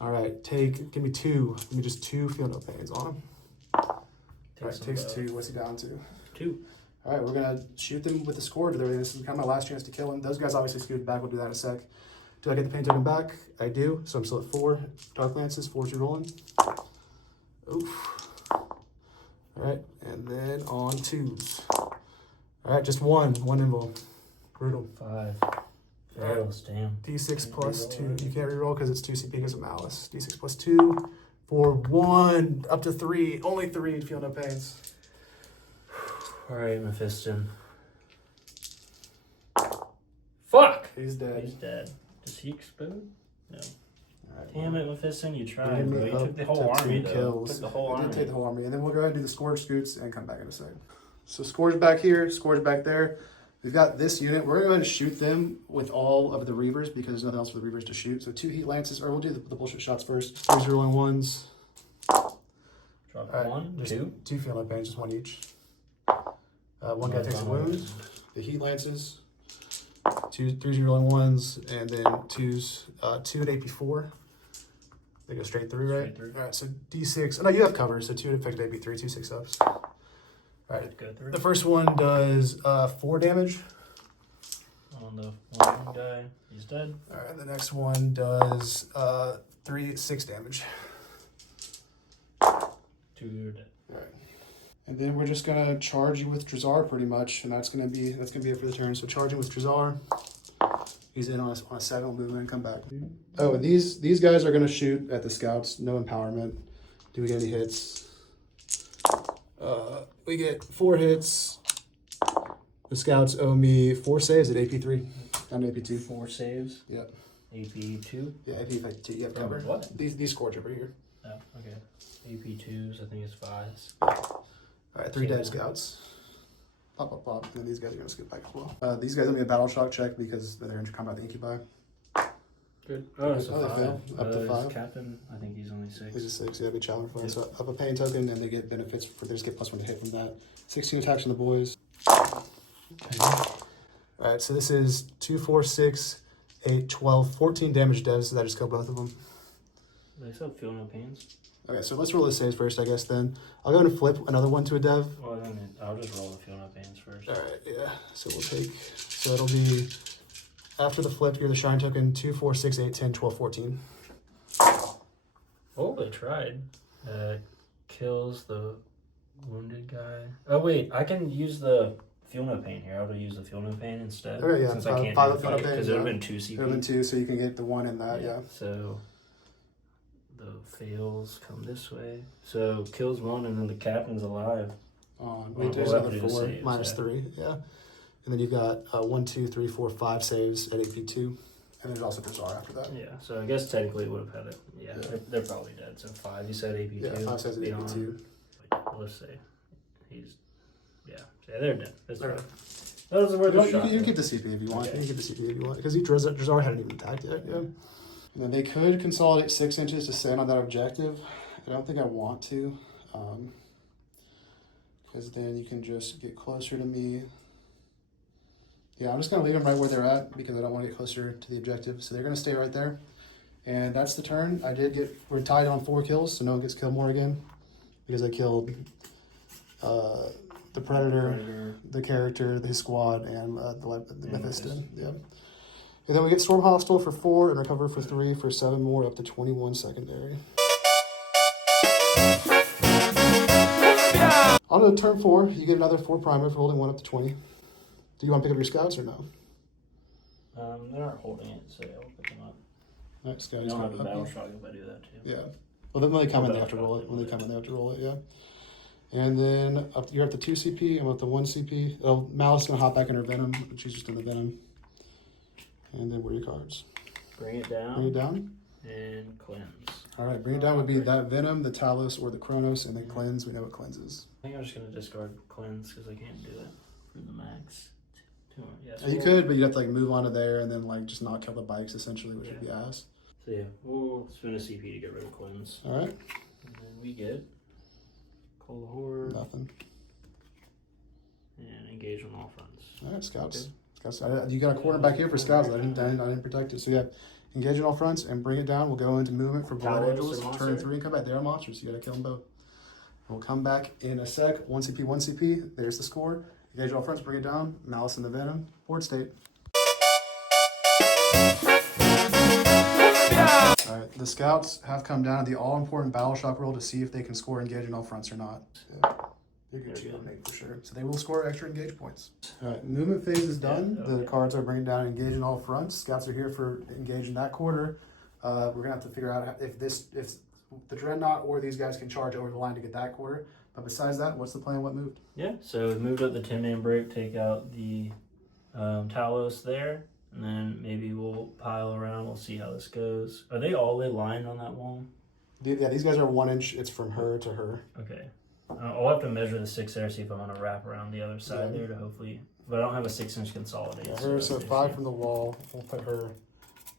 All right. Give me 2. Give me just 2 feel no pains on him. All right. Takes 2. What's he down to? 2. All right. We're gonna shoot them with the Scourge. This is kind of my last chance to kill him. Those guys obviously scooted back. We'll do that in a sec. Do I get the pain token back? I do. So I'm still at 4. Dark Lances, 4's rolling. Oof. All right. And then on 2s. All right. Just 1. 1 invul. Brutal. 5. Fails, damn. D6 plus 2. You can't reroll because it's 2 CP because of Malice. D6 plus 2 for 1. Up to 3. Only 3. Feel no pains. Alright, Mephiston. Fuck! He's dead. He's dead. Does he explode? No. Right, damn it, Mephiston, you tried, bro. You took the whole army, though. Took the whole army. I did take the whole army. And then we'll go ahead and do the Scourge scoots and come back in a second. So Scourge back here, Scourge back there. We've got this unit. We're going to go ahead and shoot them with all of the Reavers because there's nothing else for the Reavers to shoot. So 2 Heat Lances, or we'll do the bullshit shots first. 3 rolling 1s. Drop right, 1, 2. 2 feel no pain, just 1 each. 1 guy takes a wound. The Heat Lances. 3 rolling 1s, and then 2s. 2 at AP4. They go straight through, right? Straight through. All right, so D6. Oh, no, you have cover, so 2 at effective AP3, 2 6-ups. All right, go through. The first one does 4 damage. On the 1 guy, he's dead. All right, the next one does 6 damage. 2 are dead. All right, and then we're just gonna charge you with Drazar pretty much, and that's gonna be it for the turn. So charging with Drazar. He's in on a 7 movement and come back. Oh, and these guys are gonna shoot at the scouts. No empowerment. Do we get any hits? We get 4 hits. The scouts owe me 4 saves at AP3. Down to AP2. 4 saves? Yep. AP2? Yeah, AP2. You have cover. What? These Scourge over here. Oh, okay. AP2s, I think it's 5s. All right, 3 dead scouts. Pop, pop, pop. And then these guys are going to skip back as well. These guys owe me a battle shock check because they're in combat with the Incubi. Good. Oh, it's a 5. Up to 5. Captain, I think he's only 6. He's a 6, yeah, be challenge for him. So up a pain token, and they get benefits for they just get +1 to hit from that. 16 attacks on the boys. Okay. All right, so this is 2, 4, 6, 8, 12, 14 damage devs, so that just killed both of them. They still feel no pains. Okay, so let's roll the saves first, I guess, then. I'll go and flip another one to a dev. Well, I'll just roll the feel no pains first. All right, yeah. So we'll take, so it'll be, after the flip, you're the Shine token, 2, 4, 6, 8, 10, 12, 14. Oh, they tried. Kills the wounded guy. Oh, wait, I can use the feel no pain here. I'll use the feel no pain instead. Okay, yeah. Since I can't do the because it would have been 2 CP. It would have been 2, so you can get the 1 in that, yeah. So the fails come this way. So kills 1 and then the captain's alive. Wait, there's another 4, minus 3, yeah. And then you've got 1, 2, 3, 4, 5 saves at AP2. And there's also Drakhari after that. Yeah, so I guess technically it would have had it. Yeah, they're probably dead. So 5, you said AP2. Yeah, 5 says AP2. Let's say he's, yeah, they're dead. That's They're right. That was worth a shot. You can keep the CP if you want. Okay. You can keep the CP if you want. Because Drakhari hadn't even attacked yet. Yeah. And then they could consolidate 6 inches to stand on that objective. I don't think I want to. Because then you can just get closer to me. Yeah, I'm just going to leave them right where they're at because I don't want to get closer to the objective. So they're going to stay right there. And that's the turn. We're tied on 4 kills, so no one gets killed more again. Because I killed the Predator, the character, his squad, and the Mephiston. Yeah. And then we get Storm Hostile for 4 and Recover for 3 for 7 more, up to 21 secondary. On to turn 4, you get another 4 primer for holding 1 up to 20. Do you want to pick up your scouts or no? They aren't holding it, so yeah, we'll pick them up. All right, scouts. You don't have a battle shock if I do that too. Yeah. Well, then when they come in, they have to roll it. When they come in, they have to roll it, yeah. And then you're up to 2 CP, I'm up to 1 CP. Oh, Malice is going to hop back in her Venom. She's just in the Venom. And then where are your cards? Bring it down. Bring it down. And cleanse. All right, bring it down would be that Venom, the Talos, or the Kronos, and then cleanse. We know what cleanses. I think I'm just going to discard cleanse because I can't do it for the max. Yeah, so you could, but you'd have to like move on to there and then like just not kill the bikes essentially, which would be ass. So yeah, we'll spend a CP to get rid of cleanse. All right. And then we get Call the Horror. Nothing. And engage on all fronts. All right, scouts. Okay. Scouts. You got a corner back here for scouts. I didn't protect it. So yeah, engage on all fronts and bring it down. We'll go into movement for Blood Angels. Turn 3 and come back. They are monsters. So you got to kill them both. We'll come back in a sec. 1 CP, 1 CP. There's the score. Engage all fronts, bring it down. Malice in the Venom. Board state. Alright, the scouts have come down to the all-important battle shock roll to see if they can score engage in all fronts or not. Yeah. They're good make for sure. So they will score extra engage points. Alright, movement phase is done. Yeah, okay. The cards are bringing down engage in all fronts. Scouts are here for engage in that quarter. We're going to have to figure out if the Dreadnought or these guys can charge over the line to get that quarter. But besides that, what's the plan? What moved? Yeah, so we moved up the 10-man break, take out the Talos there, and then maybe we'll pile around. We'll see how this goes. Are they all lined on that wall? Yeah, these guys are 1 inch. It's from her to her. Okay. I'll have to measure the 6 there, see if I'm going to wrap around the other side there to hopefully... But I don't have a 6-inch consolidated. Yeah, her, so 5 from the wall. We'll put her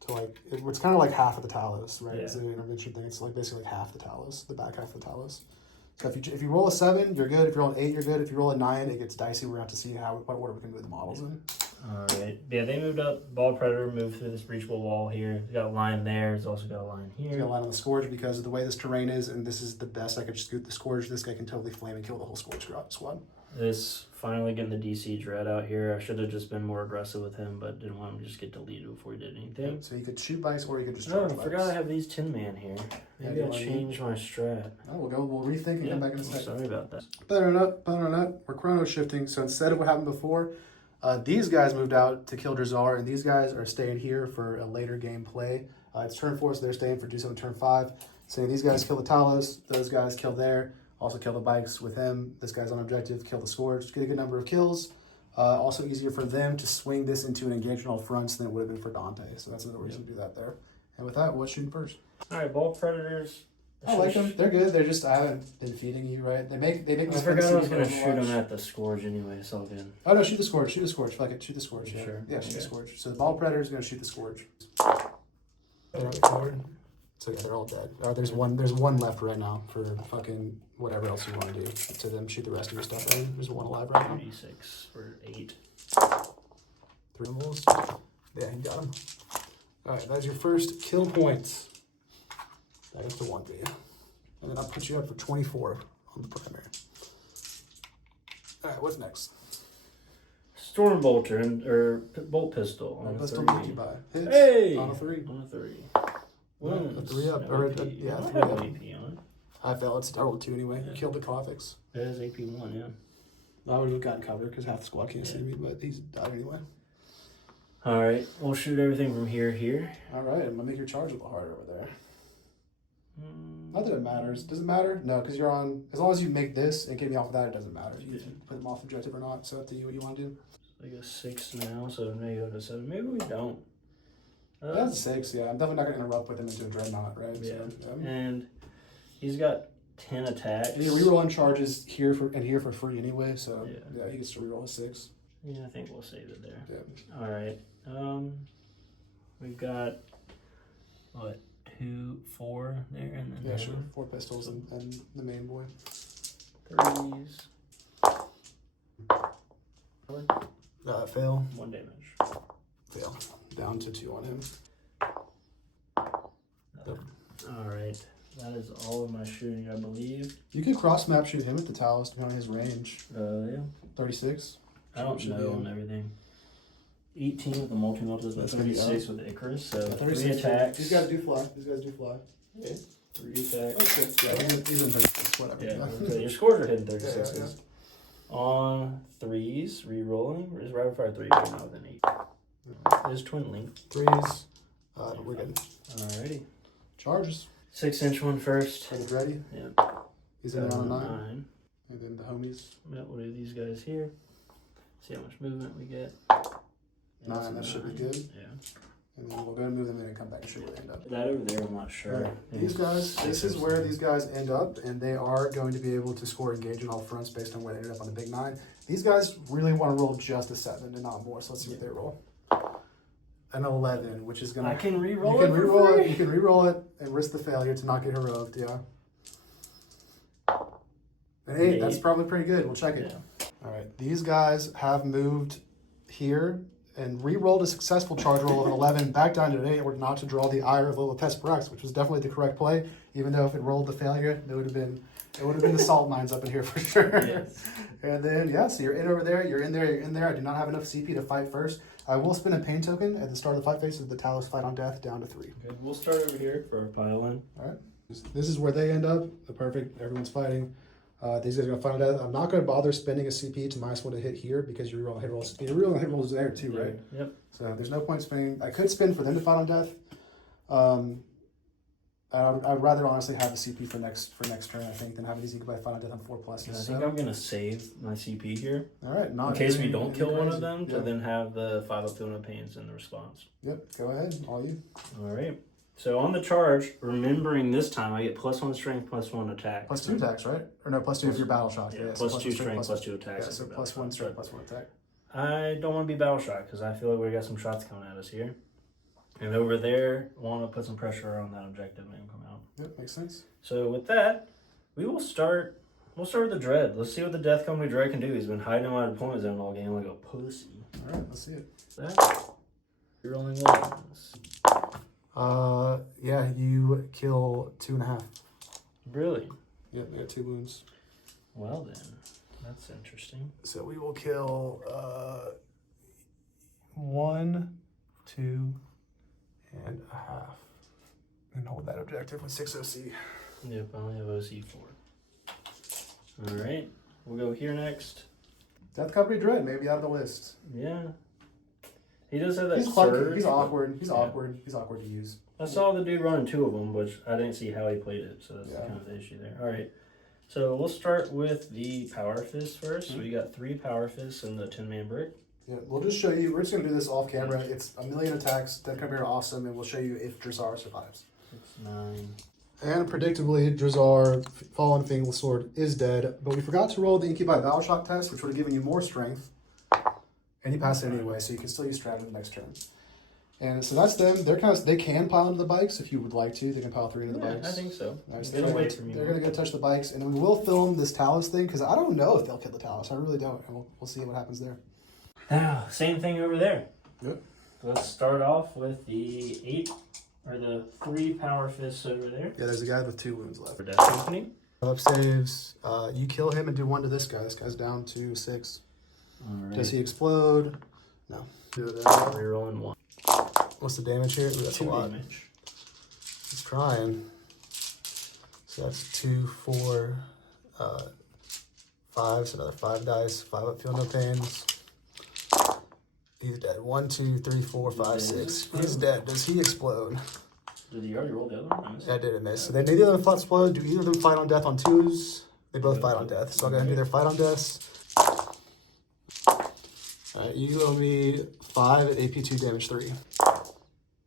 to like... It's kind of like half of the Talos, right? Yeah. It's an intervention thing. It's like basically like half the Talos, the back half of the Talos. So if you roll a 7, you're good. If you roll an 8, you're good. If you roll a 9, it gets dicey. We're going to have to see what order we can move the models in. All right. Yeah, they moved up. Ball Predator moved through this breachable wall here. They got a line there. It's also got a line here. It's got a line on the Scourge because of the way this terrain is, and this is the best I could scoot the Scourge. This guy can totally flame and kill the whole Scourge squad. This finally getting the DC Dread out here. I should have just been more aggressive with him, but didn't want him to just get deleted before he did anything. So you could shoot bikes or you could just charge bikes. I forgot I have these 10-man here. Maybe I'll change my strat. Oh, we'll rethink and come back in a second. Sorry about that. Better or not, we're chrono shifting. So instead of what happened before, these guys moved out to kill Drazar, and these guys are staying here for a later game play. It's turn 4, so they're staying for do something turn 5. So these guys kill the Talos, those guys kill there. Also kill the bikes with him. This guy's on objective, kill the Scourge, get a good number of kills. Also easier for them to swing this into an engagement all fronts than it would have been for Dante. So that's another reason to do that there. And with that, what's shooting first? All right, Ball Predators. I like them. They're good. They're just, I haven't been feeding you, right? They make me I forgot I was going to shoot them at the Scourge anyway. It's all good. Oh, no, shoot the Scourge. Shoot the Scourge. Fuck it. Shoot the Scourge. Yeah, sure. Yeah, shoot the Scourge. So the Ball Predator is going to shoot the Scourge. So yeah, they're all dead. There's one left right now for fucking whatever else you want to do to them. Shoot the rest of your stuff in. There's one alive right now. 36 for 8. 3 animals. Yeah, you got him. All right, that's your first kill point. That is the 1 for you. And then I'll put you up for 24 on the primary. All right, what's next? Storm Bolter or Bolt Pistol on a 3. Hits. Hey! On a 3. On a 3. A 3 up. Or yeah, 3 up. I failed. I rolled 2 anyway. You killed the Coffix. It is AP1, yeah. I would have gotten cover because half the squad can't see me, but he's died anyway. All right, we'll shoot everything from here. All right, I'm gonna make your charge a little harder over there. Not that it matters. Does it matter? No, because you're on. As long as you make this and get me off of that, it doesn't matter. You can put them off objective or not. So up to you what you want to do. I guess 6 now, so maybe go to 7. Maybe we don't. That's a 6, yeah. I'm definitely not going to interrupt with him into a dreadnought, right? Yeah. So, And he's got 10 attacks. and you're rerolling charges here for free anyway, so Yeah. yeah, he gets to reroll a 6. Yeah, I think we'll save it there. Yeah. All right. We've got what, 2, 4 there, and then Yeah, sure. 4 pistols and the main boy. 3s. Fail. 1 damage. Fail. Down to 2 on him. All right. That is all of my shooting, I believe. You could cross map shoot him at the Talus depending on his range. Yeah. 36. I don't know on everything. 18 with the multi-multis, but 36 with the Icarus. So 3 attacks. These guys do fly. Okay. 3 attacks. Oh, yeah, he's in 36. Whatever. Yeah. Okay. Your scores are hitting 36s. Yeah. On 3s, re-rolling. Is rapid fire 3 right now with an 8. There's twin link. 3s. We're good. Alrighty. Charges. 6-inch one first. For the ready. Yeah. He's in on a 9. And then the homies. Yeah, we'll do these guys here. See how much movement we get. 9, that should be good. Yeah. And then we'll go and move them in and come back and show where they end up. That over there, I'm not sure. Right. These guys, this is where these guys end up, and they are going to be able to score engage on all fronts based on where they ended up on the big 9. These guys really want to roll just a 7 and not more, so let's see what they roll. An 11, which is gonna. I can re-roll You can it. re-roll it. You can re-roll it and risk the failure to not get heroic. Yeah. An 8. That's probably pretty good. We'll check it. Yeah. All right. These guys have moved here and re-rolled a successful charge roll of an 11 back down to an 8 in order not to draw the ire of Lilith Tesperex, which was definitely the correct play. Even though if it rolled the failure, it would have been the salt mines up in here for sure. Yes. And then yeah, so you're in over there. You're in there. I do not have enough CP to fight first. I will spin a pain token at the start of the fight phase of the Talos fight on death down to 3. Okay, we'll start over here for our pile-in. All right. This is where they end up. The perfect. Everyone's fighting. These guys are going to fight on death. I'm not going to bother spending a CP to -1 to hit here because you're rolling hit rolls. You're rolling hit rolls there too, right? Yep. So there's no point spinning. I could spin for them to fight on death. I'd rather honestly have a CP for next turn, I think, than have these equal by fight on death on 4+. I think I'm gonna save my CP here. All right. In case we don't kill one of them, to then have the 5 up to no pains in the response. Yep. Go ahead. All you. All right. So on the charge, remembering this time I get +1 strength, +1 attack. +2 attacks, right? Or no, +2 if you're battle shocked. Yeah, so +2 strength, +2 attacks. Yeah, so +1 strength, +1 attack. I don't want to be battle shocked because I feel like we got some shots coming at us here. And over there, want to put some pressure on that objective and come out. Yep, makes sense. So with that, we will start. We'll start with the Dread. Let's see what the Death Company Dread can do. He's been hiding in my opponent zone all game like a pussy. All right, let's see it. That. You're rolling ones. Yeah, you kill 2.5. Really? Yep, I got 2 wounds. Well then, that's interesting. So we will kill 1, 2.5, and hold that objective with 6 OC. Yep, I only have OC4. All right, we'll go here next. Death Company Dread, maybe out of the list. Yeah. He does have that He's clunky. surge. He's awkward. He's Yeah. awkward. He's awkward to use. I saw the dude running 2 of them, which I didn't see how he played it, so that's kind of the issue there. All right, so we'll start with the Power Fist first. So we got 3 Power Fists and the 10-man brick. Yeah, we'll just show you. We're just going to do this off camera. It's a million attacks. Death Company are awesome, and we'll show you if Drazar survives. 6, 9. And predictably, Drazar, Fallen Fingal Sword, is dead. But we forgot to roll the Incubi Battle Shock test, which would have given you more strength. And you pass it anyway, so you can still use strategy the next turn. And so that's them. They can pile into the bikes if you would like to. They can pile 3 into the bikes. I think so. Right, so they're going to go touch the bikes, and we will film this Talus thing because I don't know if they'll kill the Talus. I really don't, and we'll see what happens there. Now, same thing over there. Yep. Let's start off with the 8 or the 3 Power Fists over there. Yeah, there's a guy with 2 wounds left. For Death Company. Up saves. You kill him and do 1 to this guy. This guy's down to 6. All right. Does he explode? No. Rerolling 1. What's the damage here? Ooh, that's 2 a lot. damage. He's trying. So that's 2, 4, 5. So another 5 dice. 5 up, feel no pains. He's dead. 1, 2, 3, 4, 5, 6. He's dead. Does he explode? Did he already roll the other one? I missed I didn't miss. So they made the other one explode. Do either of them fight on death on 2s? They both fight on death. So I'll go ahead and do their fight on deaths. Alright, you owe me 5 at AP2 damage 3.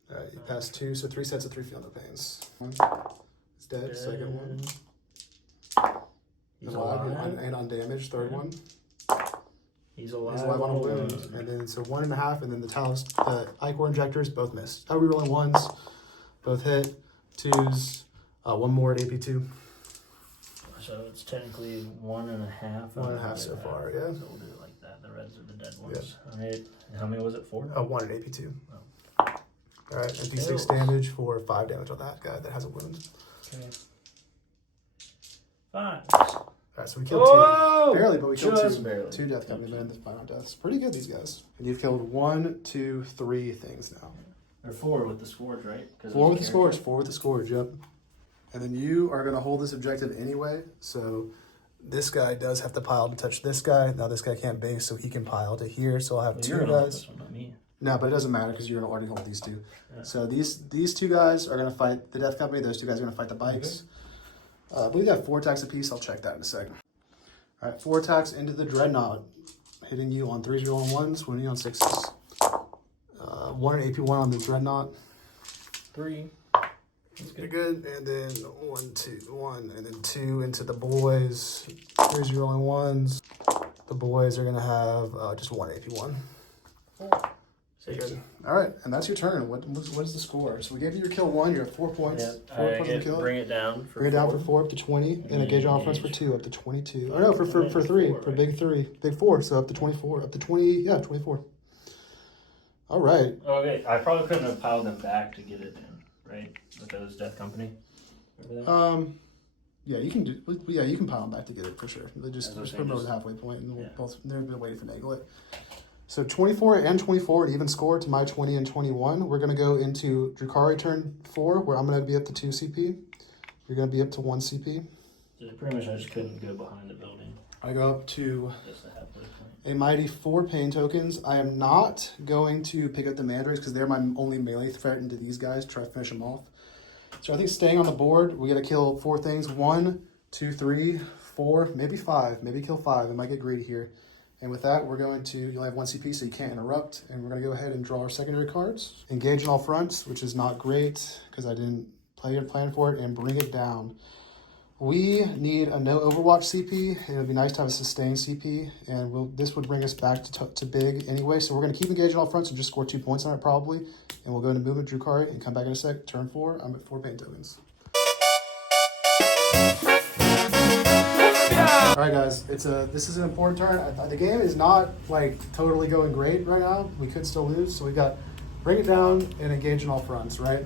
Alright, Pass 2, so 3 sets of 3 feel no pains. It's dead. Second one. He's alive. alive. And undamaged. Third one. He's alive. He's alive on a wound. And then so 1.5, and then the Talos, Ichor injectors both missed. How are we rolling 1s? Both hit. 2s. 1 more at AP2. So it's technically 1.5. 1.5 so far, yeah. So we'll do it like that. The reds are the dead ones. Yep. All right. And how many was it? 4? 1 at AP2. Oh. All right, MP6 damage for 5 damage on that guy that has a wound. Okay. 5. All right, so we killed 2. Barely, but we killed 2. Barely. 2 death company men in the final deaths. Pretty good, these guys. And you've killed 1, 2, 3 things now. Or 4 with the Scourge, right? 4 with the Scourge. 4 with the Scourge, yep. And then you are going to hold this objective anyway, so this guy does have to pile to touch this guy. Now this guy can't base, so he can pile to here. So I'll have 2 guys. This one, not me. No, but it doesn't matter because you're going to already hold these 2. Yeah. So these 2 guys are going to fight the Death Company. Those 2 guys are going to fight the bikes. Okay. I believe they have 4 attacks apiece. I'll check that in a second. All right, 4 attacks into the Dreadnought, hitting you on 3s, rolling 1s, winning you on 6s. 1 and AP1 on the Dreadnought. 3. Pretty good. And then 1, 2, 1, and then 2 into the boys. 3s, rolling 1s. The boys are going to have just 1 AP1. Good. All right, and that's your turn. What is the score? So we gave you your kill 1. You're at 4 points. Yeah, 4 points to kill. Bring it down. Bring it down for 4 up to 20, and engage on offense for 2 up to 22. Oh no, for 3, for big 3, big 4, so up to 24, up to 20. Yeah, 24. All right. Okay, I probably couldn't have piled them back to get it in, right? With those Death Company. Yeah, you can do. Yeah, you can pile them back to get it for sure. They just put them over the halfway point, and yeah. they're waiting for Nagel it. So 24 and 24, an even score to my 20 and 21. We're going to go into Drukhari turn 4, where I'm going to be up to 2 CP. You're going to be up to 1 CP. So pretty much I just couldn't go behind the building. I go up to Just a halfway point. a mighty 4 pain tokens. I am not going to pick up the Mandrakes because they're my only melee threat into these guys to try to finish them off. So I think staying on the board, we got to kill 4 things. 1, 2, 3, 4, maybe 5. Maybe kill 5. I might get greedy here. And with that, we're going to, you'll have 1 CP, so you can't interrupt. And we're going to go ahead and draw our secondary cards. Engage on all fronts, which is not great because I didn't plan for it, and bring it down. We need a no Overwatch CP, and it would be nice to have a sustained CP, and this would bring us back to big anyway. So we're going to keep engaging all fronts and just score 2 points on it probably. And we'll go into movement Drukhari and come back in a sec. Turn 4, I'm at 4 pain tokens. All right, guys, this is an important turn. The game is not like totally going great right now. We could still lose, so we got bring it down and engage in all fronts, right?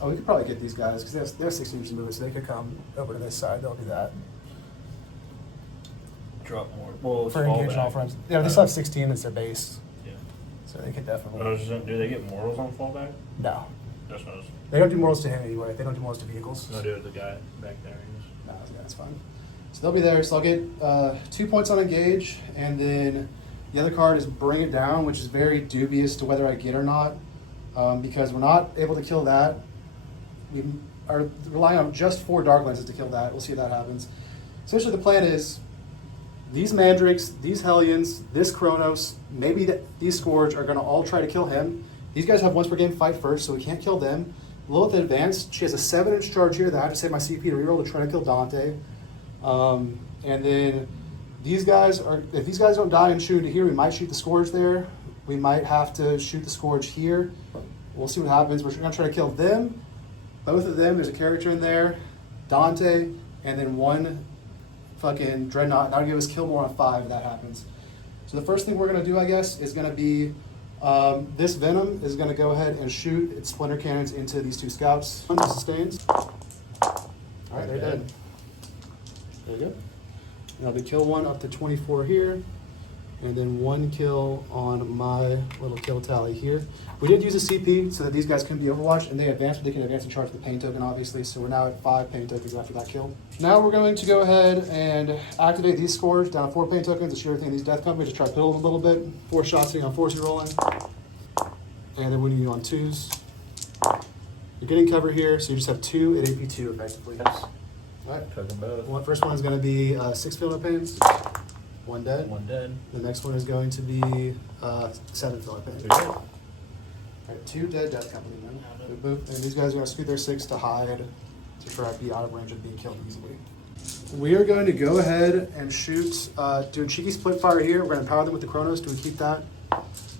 Oh, we could probably get these guys because they have 16 inches of movement, so they could come over to this side. They'll do that. Drop more. Well, For engage in all fronts. Yeah, they still have 16 as their base. Yeah. So they could definitely. Do they get morals on fallback? No. That's not. They don't do morals to him anyway. They don't do morals to vehicles. No, dude, the guy back there. No, yeah, that's fine. So they'll be there. So I'll get 2 points on engage, and then the other card is bring it down, which is very dubious to whether I get or not, because we're not able to kill that. We are relying on just 4 Dark Lenses to kill that. We'll see if that happens. Essentially, the plan is these Mandrakes, these Hellions, this Kronos, maybe these Scourge are going to all try to kill him. These guys have once per game fight first, so we can't kill them. Lilith advanced. She has a 7-inch charge here that I have to save my CP to reroll to try to kill Dante. And then these guys if these guys don't die and shoot into here, we might shoot the Scourge there. We might have to shoot the Scourge here. We'll see what happens. We're going to try to kill them. Both of them, there's a character in there, Dante, and then 1 fucking Dreadnought. That'll give us kill more on 5 if that happens. So the first thing we're going to do, I guess, is going to be this Venom is going to go ahead and shoot its Splinter Cannons into these 2 Scouts. 1 sustains. All right, they're dead. There we go. And that'll be kill 1 up to 24 here. And then 1 kill on my little kill tally here. We did use a CP so that these guys couldn't be overwatched, and they advanced, but they can advance and charge the pain token, obviously. So we're now at 5 pain tokens after that kill. Now we're going to go ahead and activate these scores down 4 pain tokens to shoot everything in these death companies to try to build a little bit. 4 shots hitting on 4s rolling. And then winning you on 2s. You're getting cover here, so you just have 2 at AP2 effectively. Yes. All right. Took them both. First one is going to be 6 fill pains. 1 dead. 1 dead. The next one is going to be 7 fill pains. Alright, 2 dead Death Company men. And these guys are going to scoot their 6 to hide to try to be out of range of being killed easily. We are going to go ahead and shoot, do a cheeky split fire here. We're going to empower them with the Chronos. Do we keep that?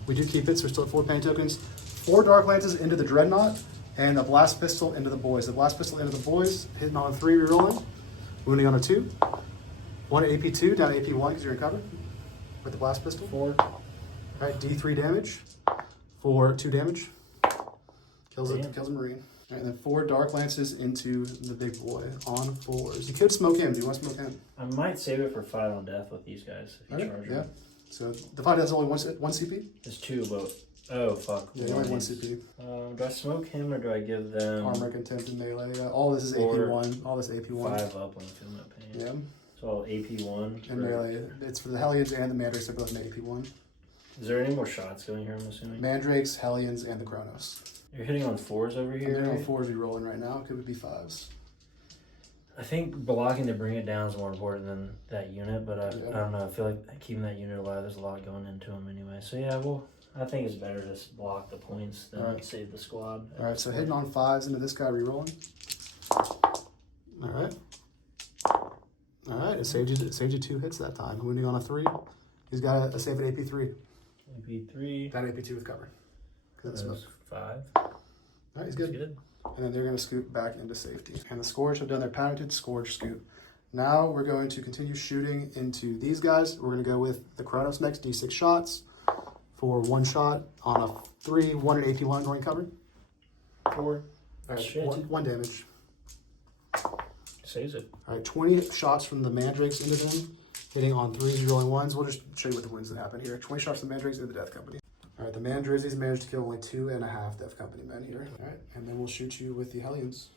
We do keep it, so we're still at 4 pain tokens. 4 Dark Lances into the Dreadnought, and a Blast Pistol into the boys. The Blast Pistol into the boys, hitting on a 3, rerolling. Wounding on a 2. 1 AP2, down to AP1 because you're in cover with the Blast Pistol. 4. Alright, D3 damage for 2 damage. Kills a Marine. Right, and then 4 Dark Lances into the big boy on 4s. You could smoke him. Do you want to smoke him? I might save it for 5 on death with these guys if you charge them. So the 5 has only one CP? There's 2, but oh fuck. Yeah, only 1 CP. Do I smoke him or do I give them armor, contempt, and melee? Yeah, all this is AP1. All this AP1. 5 up when I feel that pain. Yeah. So AP1. And melee. It's for the Hellions and the Mandrakes. They're both in AP1. Is there any more shots going here, I'm assuming? Mandrakes, Hellions, and the Chronos. You're hitting on 4s over here. I'm hitting on 4s rolling right now. Could be 5s. I think blocking to bring it down is more important than that unit, but I don't know. I feel like keeping that unit alive, there's a lot going into him anyway. So yeah, well, I think it's better to block the points than save the squad. All right, so hitting on 5s into this guy, rerolling. All right. All right, it saved you 2 hits that time. Wounding on a 3. He's got a save at AP3. AP3. Down AP2 with cover. That's 5. All right, he's good. And then they're going to scoot back into safety. And the Scourge have done their patented Scourge scoot. Now we're going to continue shooting into these guys. We're going to go with the Chronos Mechs, D6 shots for 1 shot on a 3, 1 at AP1 going covered. 4. All right, 1 damage. Saves it. All right, 20 shots from the Mandrakes into them, hitting on 3s, rolling 1s. We'll just show you what the wounds that happen here. 20 shots from the Mandrakes into the Death Company. All right, the Mandrizzies managed to kill only 2.5 Death Company men here. All right, and then we'll shoot you with the Hellions.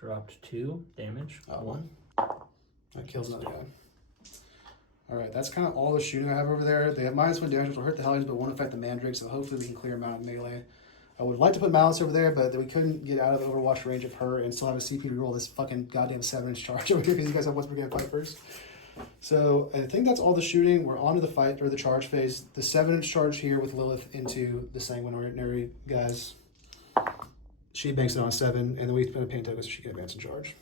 Dropped 2 damage. 1. That kills another guy. All right, that's kind of all the shooting I have over there. They have -1 damage, which will hurt the Hellions, but won't affect the Mandrakes, so hopefully we can clear them out in melee. I would like to put Malice over there, but we couldn't get out of the Overwatch range of her and still have a CP to roll this fucking goddamn 7-inch charge over here because you guys have what's we're going to fight first. So I think that's all the shooting. We're on to the fight or the charge phase. The 7-inch charge here with Lilith into the Sanguinary guys. She banks it on 7, and then we spend a pain token so she can advance and charge.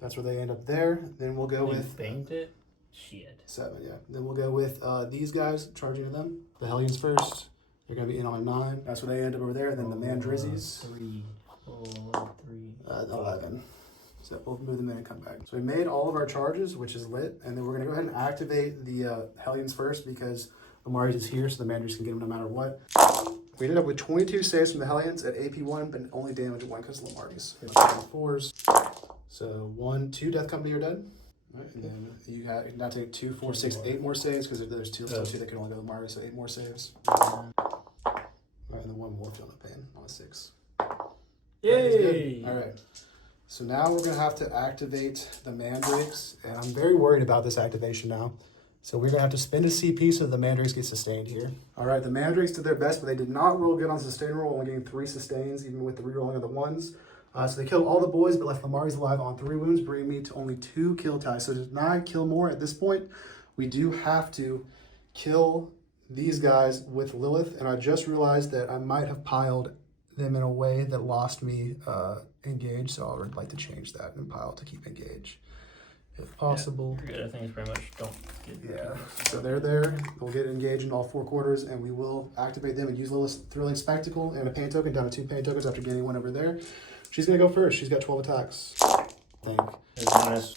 That's where they end up there. Then we'll go with... banked it? Shit. 7, yeah. Then we'll go with these guys, charging to them. The Hellions first. They're going to be in on 9. That's where they end up over there. And then the Mandrizzies. 3, 4, 3. 11. So we'll move them in and come back. So we made all of our charges, which is lit. And then we're going to go ahead and activate the Hellions first because Amari's is here, so the Mandrizzies can get them no matter what. We ended up with 22 saves from the Hellions at AP1, but only damage 1 because of Lamari's. 4s. So 1, 2 Death Company are dead. Right, and then you can now take 2, 4, 6, 8 more saves because if there's 2 that can only go to Lamari, so 8 more saves. Alright, and then 1 more feeling the pain on a 6. Yay! Alright. So now we're going to have to activate the Mandrakes, and I'm very worried about this activation now. So we're going to have to spend a CP so the Mandrakes get sustained here. Alright, the Mandrakes did their best, but they did not roll good on the sustain roll, only getting 3 sustains, even with the rerolling of the 1s. So they killed all the boys, but left Lamari's alive on 3 wounds, bringing me to only 2 kill ties. So to not kill more at this point, we do have to kill these guys with Lilith. And I just realized that I might have piled them in a way that lost me engaged. So I would like to change that and pile to keep engaged, if possible. Yeah, you're good. I think it's pretty much don't get So they're there. We'll get engaged in all 4 quarters, and we will activate them and use Lilith's Thrilling Spectacle and a pain token down to 2 pain tokens after getting 1 over there. She's going to go first. She's got 12 attacks. I think. Nice.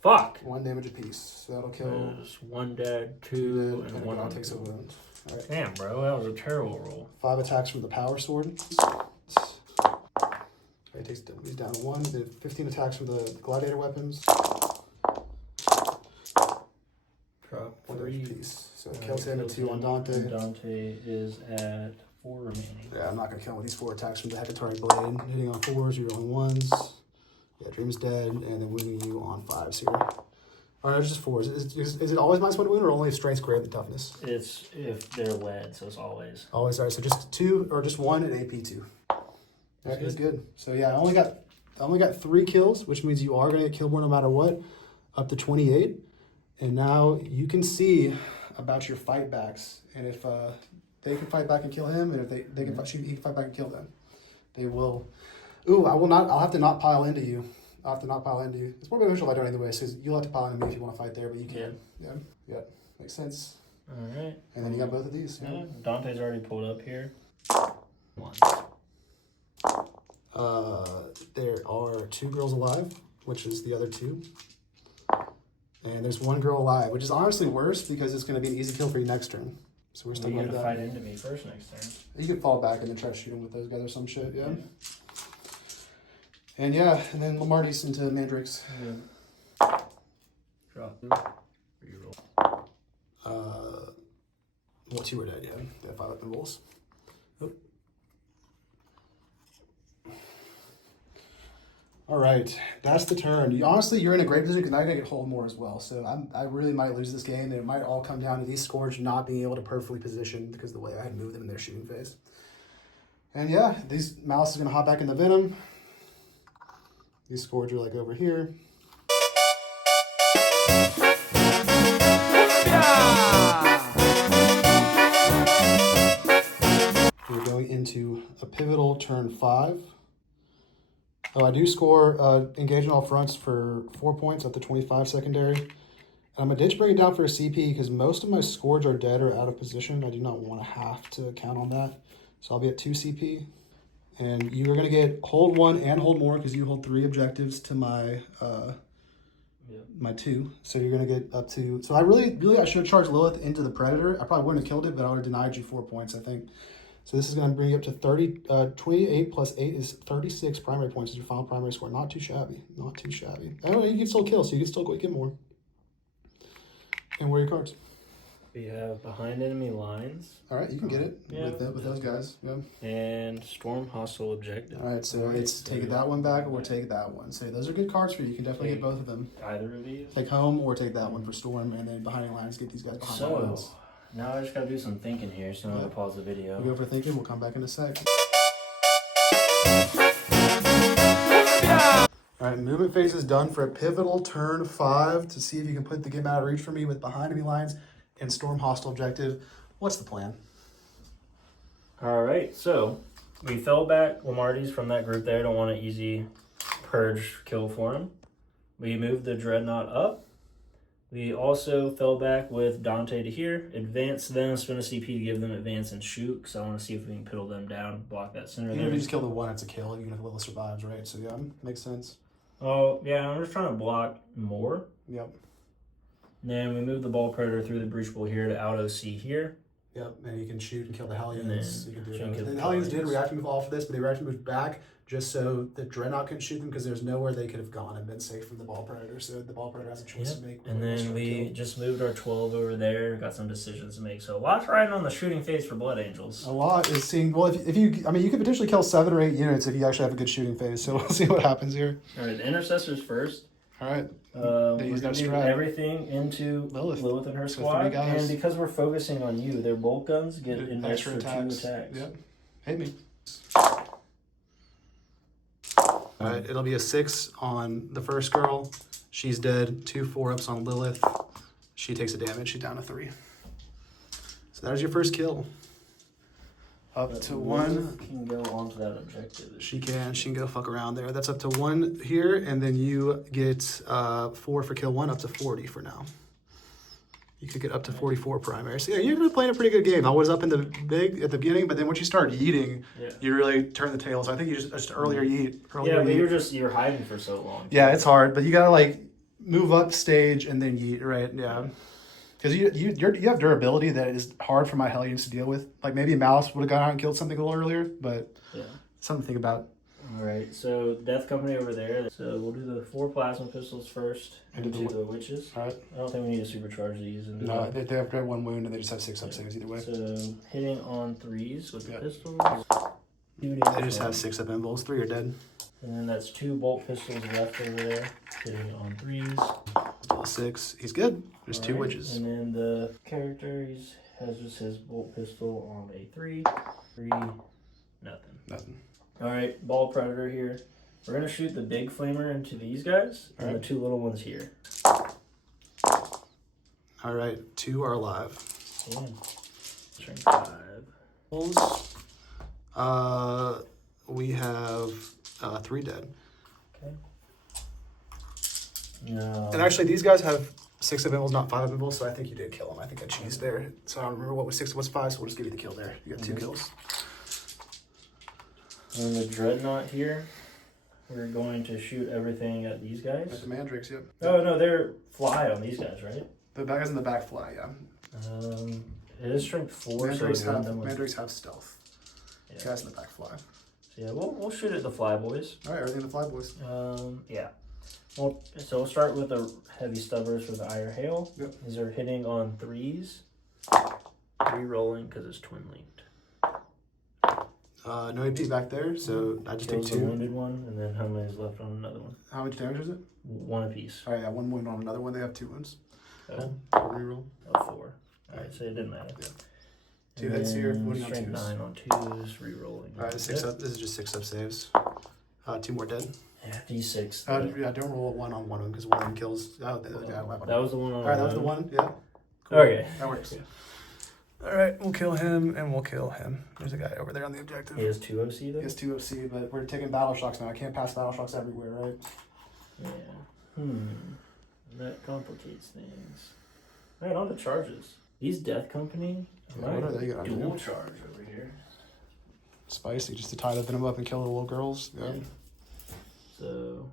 Fuck! 1 damage apiece. So that'll kill. There's 1 dead, 2, and 1 takes a wound. All right. Damn, bro. That was a terrible roll. 5 attacks from the Power Sword. He's down to 1. Then 15 attacks from the Gladiator weapons. Drop 1 3. damage apiece. So it kills him and 2 on Dante. Dante is at 4 remaining. Yeah, I'm not going to kill him with these 4 attacks from the Hecatari Blade. Hitting on 4s, you're on 1s. Yeah, Dream's dead, and then wounding you on 5s here. Alright, it's just 4s. Is it always -1 to wound, or only if strength's greater than toughness? It's if they're led, so it's always. Always, alright, so just 2, or just 1 and AP2. Alright, that's good. So yeah, I only got 3 kills, which means you are going to get killed more no matter what, up to 28. And now you can see about your fight backs, and if they can fight back and kill him, and if they can he can fight back and kill them, they will. Ooh, I will not. I'll have to not pile into you. I'll have to not pile into you. It's more beneficial if I don't anyway, because you'll have to pile into me if you want to fight there, but you can. Yeah. Makes sense. All right. And then you got both of these. Yeah. Dante's already pulled up here. One. There are 2 girls alive, which is the other 2. And there's 1 girl alive, which is honestly worse because it's going to be an easy kill for you next turn. So we're still going to fight into me first next turn. You can fall back and then try to shoot him with those guys or some shit, yeah. And then Lamarty's into Mandrakes. Yeah. Drop. Reroll. Well, 2 were dead, yeah. They have 5 weapon rolls. All right, that's the turn. Honestly, you're in a great position because now you're going to get hold more as well. So I really might lose this game, and it might all come down to these Scourge not being able to perfectly position because of the way I had moved them in their shooting phase. And yeah, these Mouse is going to hop back in the Venom. These Scourge are like over here. We're going into a pivotal turn 5. Oh, I do score engage on all fronts for 4 points up to 25 secondary. And I'm going to ditch bring it down for a CP because most of my Scourge are dead or out of position. I do not want to have to count on that. So I'll be at 2 CP. And you're going to get hold 1 and hold more because you hold 3 objectives to my my 2. So you're going to get up to... So I I should have charged Lilith into the Predator. I probably wouldn't have killed it, but I would have denied you 4 points, I think. So this is going to bring you up to 28 plus 8 is 36 primary points as your final primary score. Not too shabby. Not too shabby. I don't know, you can still kill, so you can still get more. And where are your cards? We have behind enemy lines. All right, you can get it with those guys. Yeah. And storm hostile objective. All right, so it's take that one back or take that one. So those are good cards for you. You can definitely get both of them. Either of these. Take home or take that one for storm, and then behind the lines, get these guys behind the lines. Now I just gotta do some thinking here, so I'm gonna pause the video. We'll go for thinking, we'll come back in a sec. Alright, movement phase is done for a pivotal turn 5 to see if you can put the game out of reach for me with behind enemy lines and storm hostile objective. What's the plan? Alright, so we fell back Lamarty's from that group there. Don't want an easy purge kill for him. We moved the Dreadnought up. We also fell back with Dante to here, advance them, spend a CP to give them advance and shoot, because I want to see if we can piddle them down, block that center there. Even if you just kill the one, it's a kill, even if Lilith survives, right? So yeah, makes sense. Oh, yeah, I'm just trying to block more. Yep. And then we move the Ball Predator through the breachable here to out OC here. Yep, and you can shoot and kill the Hellions. You can do it. The Hellions did react move off of this, but they react moved back just so the Dreadnought couldn't shoot them because there's nowhere they could have gone and been safe from the Ball Predator. So the Ball Predator has a choice to make. And then we just moved our 12 over there. Got some decisions to make. So a lot's riding on the shooting phase for Blood Angels. A lot is seeing. Well, if you, I mean, you could potentially kill 7 or 8 units if you actually have a good shooting phase. So we'll see what happens here. All right, the Intercessors first. All right. We're going to do everything into Lilith and her squad. And because we're focusing on you, their bolt guns get an extra 2 attacks. Yep. Hit me. All right, it'll be a 6 on the first girl. She's dead. 2 4-ups on Lilith. She takes a damage. She's down to 3. So that is your first kill. Up to 1. Can go onto that objective. She can go fuck around there. That's up to 1 here, and then you get 4 for kill 1, up to 40 for now. You could get up to 44 primary. So yeah, you've been playing a pretty good game. I was up in the big at the beginning, but then once you start yeeting, you really turn the tails. I think you just earlier yeet. But you're hiding for so long. Yeah, it's hard, but you gotta like move up stage and then yeet, right? Yeah. Because you have durability that is hard for my Hellions to deal with. Like maybe Mouse would have gone out and killed something a little earlier, but something to think about. All right, so Death Company over there. So we'll do the 4 plasma pistols first into the witches. All right. I don't think we need to supercharge these. No, they have 1 wound and they just have 6 up saves either way. So hitting on 3s with the pistols. They just have 6 up involves. 3 are dead. And then that's 2 bolt pistols left over there. Hitting on 3s. 6. He's good. There's 2 witches. And then the character has just his bolt pistol on a 3. 3. Nothing. All right, Ball Predator here. We're gonna shoot the big flamer into these guys and the 2 little ones here. All All right, 2 are alive. Yeah. Shrink 5. We have 3 dead. Okay. No. And actually, these guys have 6 of Imbles, not 5 of Imbles, so I think you did kill them. I think I cheesed there. So I don't remember what was 6 and what's 5, so we'll just give you the kill there. You got 2 kills. And the Dreadnought here, we're going to shoot everything at these guys. At the Mandrakes, yep. Oh, no, they're fly on these guys, right? The guys in the back fly, yeah. It is strength 4, Mandrakes have stealth. Yeah. Guys in the back fly. So yeah, we'll shoot at the fly boys. All right, everything in the fly boys. Yeah. Well, so we'll start with the heavy stubbers for the Ire Hail. Yep. These are hitting on 3s. Re-rolling because it's twin linked. No AP back there, so I just take 2. The wounded one, and then how many is left on another one? How much damage is it? 1 apiece. All right, yeah, 1 wound on another one. They have 2 wounds. Oh, Reroll. 4. Alright, so it didn't matter. Yeah. 2 hits here, wounding on 2s. Strength 9 on 2s, re-rolling. All right, 6 up. This is just 6 up saves. 2 more dead. Yeah, D6. Yeah, don't roll 1 on one of them because 1 of them kills. Yeah, that was the one on All right, that was the one. Yeah. Cool. Okay. That works. All right, we'll kill him and we'll kill him. There's a guy over there on the objective. He has 2 OC though? He has 2 OC, but we're taking battle shocks now. I can't pass battle shocks everywhere, right? Yeah. That complicates things. All right, on to charges. These Death Company. Yeah, what are they gonna do? Dual charge over here. Spicy, just to tie the venom up and kill the little girls. Yeah. So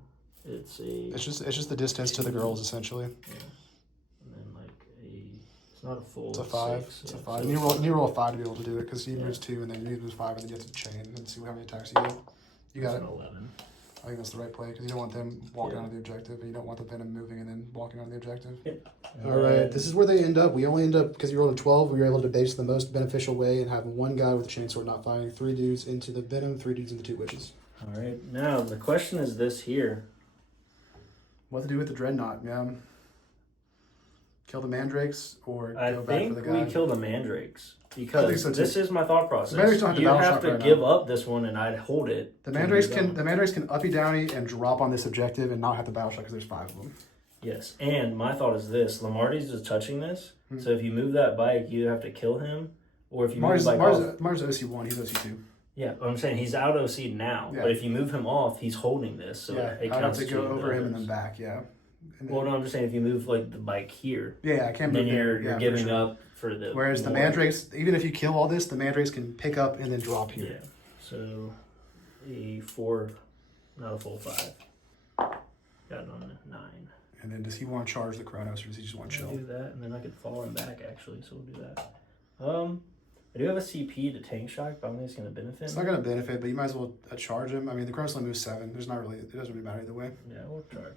it's just the distance to the girls essentially. Yeah. And then like it's not a full. It's a 5. 6, it's yeah. a 5. So you need to roll a 5 to be able to do it because he moves 2 and then you moves 5 and then you have to chain and see how many attacks you get. You got it. 11. I think that's the right play because you don't want them walking onto the objective and you don't want the venom moving and then walking on the objective. Yep. All right, this is where they end up. We only end up, because you rolled a 12, we were able to base the most beneficial way and have 1 guy with a chainsword not firing, 3 dudes into the venom, 3 dudes into 2 witches. All right, now the question is this here. What to do with the Dreadnought, yeah. Kill the Mandrakes or I go back for the think guy? we kill the Mandrakes because so this is my thought process. Mandrakes don't have to you battle have shock to right give now. up this one and I'd hold it. The Mandrakes can uppy downy and drop on this objective and not have to battle shock because there's 5 of them. Yes, and my thought is this: Lamarty's just touching this, so if you move that bike, you have to kill him, or if you move the bike off. Mars OC1, he's OC2. Yeah, I'm saying he's out OC now, but if you move him off, he's holding this, so it I'd have counts to go over him and those. then back, yeah. And then, Well, no, I'm just saying if you move like the bike here, yeah, I can't move then there. you're giving up for the. Whereas the Mandrakes, even if you kill all this, the Mandrakes can pick up and then drop here. Yeah, so a 4, not a full 5. Got it on a 9. And then does he want to charge the Kronos or does he just want to chill? I'll do that, and then I could fall him back actually, so we'll do that. I do have a CP to tank shock, but I don't think it's going to benefit. It's not going to benefit, but you might as well charge him. I mean, the Kronos only moves 7. There's not really, it doesn't really matter either way. Yeah, we'll charge.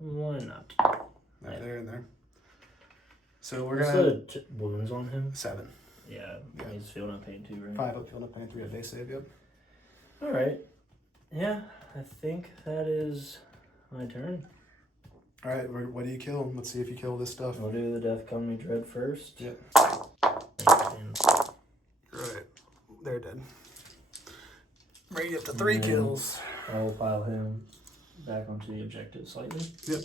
Why not? Right, there and there. So we're What's going to... the wounds on him? 7. Yeah, he's feeling no pain too, right? 5 up, feeling up pain, 3 at base save, yep. All right. Yeah, I think that is my turn. All right, what do you kill? Let's see if you kill this stuff. We'll do the Death Company Dread first. Yep. And Right, they're dead. Bring it up to 3 kills. I will pile him back onto the objective slightly. Yep.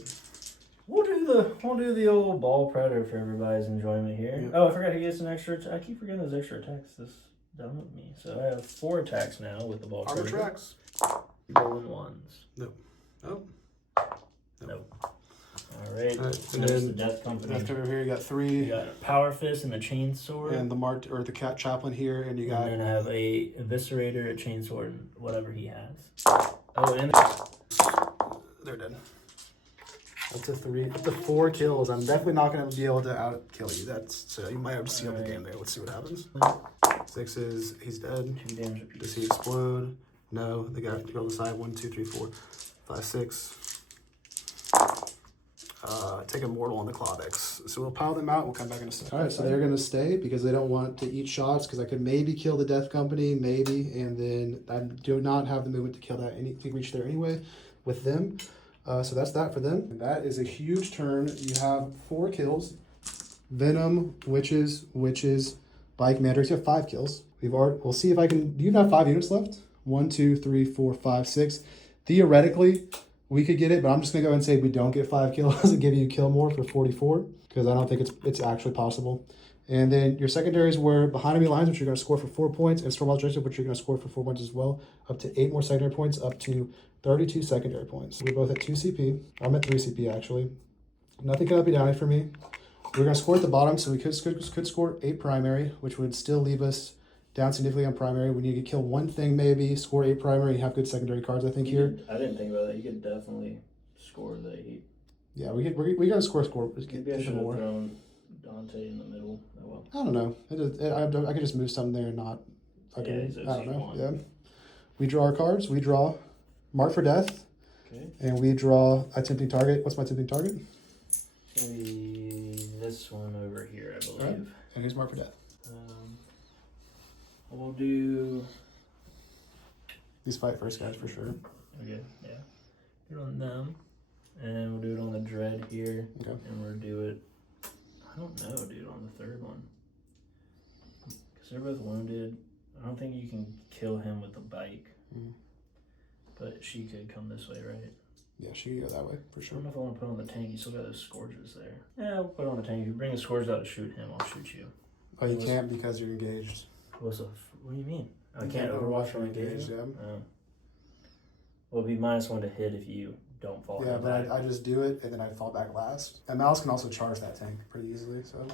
We'll do the old ball predator for everybody's enjoyment here. Yep. Oh, I forgot he gets an extra. I keep forgetting those extra attacks. This done with me. So I have 4 attacks now with the ball Armor predator. tracks. Rolling 1s. Nope. Nope. Nope. All right. And That's then the Death Company. Left over here, you got 3. You got a Power Fist and the Chainsword. And the cat chaplain here, and you got. And then I have a Eviscerator, a Chainsword, and whatever he has. Oh, and they're dead. Up to 4 kills. I'm definitely not going to be able to out kill you. So you might have to see up the game there. Let's see what happens. 6 is he's dead. 2 damage apiece. Does he explode? No. The guy go on the side. 1, 2, 3, 4, 5, 6. Take a mortal on the Clavex. So we'll pile them out. We'll come back in a second. All right, so they're going to stay because they don't want to eat shots because I could maybe kill the Death Company, maybe, and then I do not have the movement to kill that, to reach there anyway with them. So that's that for them. And that is a huge turn. You have 4 kills. Venom, Witches, Bike, Mandrakes. You have 5 kills. We'll see if I can. Do you have 5 units left? 1, 2, 3, 4, 5, 6. Theoretically, we could get it, but I'm just gonna go ahead and say we don't get 5 kills and give you kill more for 44 because I don't think it's actually possible. And then your secondaries were behind enemy lines, which you're going to score for 4 points, and storm objective, which you're going to score for 4 points as well, up to 8 more secondary points, up to 32 secondary points. We're both at 2 CP. I'm at 3 CP actually. Nothing cannot be downy for me. We're going to score at the bottom, so we could score 8 primary, which would still leave us down significantly on primary. We need to kill one thing maybe, score 8 primary, and have good secondary cards, I think, here. I didn't think about that. You could definitely score the 8. Yeah, we're going to score. Maybe I should have thrown Dante in the middle. Oh well. I don't know. I could just move something there and not. I don't know. Yeah. We draw our cards. We draw Mark for Death. Okay. And we draw a tempting target. What's my tempting target? It's going to be this one over here, I believe. All right. And here's Mark for Death. We'll do... These fight first guys for sure. Okay, yeah. Do it on them. And we'll do it on the Dread here. Okay. And we'll do it... I don't know, dude, on the third one. Because they're both wounded. I don't think you can kill him with a bike. But she could come this way, right? Yeah, she could go that way, for sure. I don't know if I want to put on the tank. You still got those scourges there. Yeah, we'll put on the tank. If you bring the scourge out to shoot him, I'll shoot you. Oh, you can't because you're engaged. What do you mean? I can't overwatch from engaged? Yeah. Well, it'd be -1 to hit if you don't fall. Yeah, but I just do it, and then I fall back last. And Mouse can also charge that tank pretty easily, so...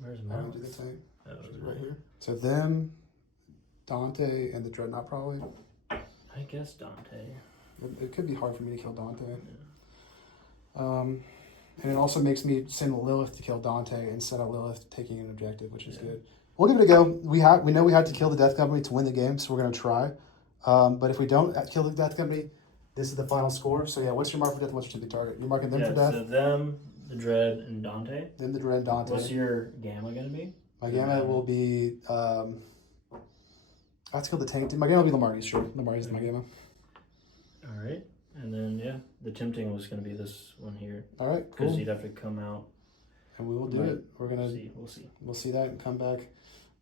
Where's I Mouse? don't do the tank. Oh, Right here. So them, Dante, and the Dreadnought probably. I guess Dante. It could be hard for me to kill Dante. Yeah. And it also makes me send Lilith to kill Dante instead of Lilith taking an objective, which is good. We'll give it a go. We know we have to kill the Death Company to win the game, so we're going to try. But if we don't kill the Death Company, this is the final score. So yeah, what's your mark for death? What's your tempting target? You're marking them for death? So them, the Dread, and Dante. Them, the Dread, and Dante. What's your gamma going to be? My gamma will be... I have to kill the tank. My gamma will be Lamarty's, sure. Lamarty's is my gamma. All right. And then, yeah, the tempting was going to be this one here. All right, cool. Because you'd have to come out. And we will do it. We're going to... We'll see. We'll see that and come back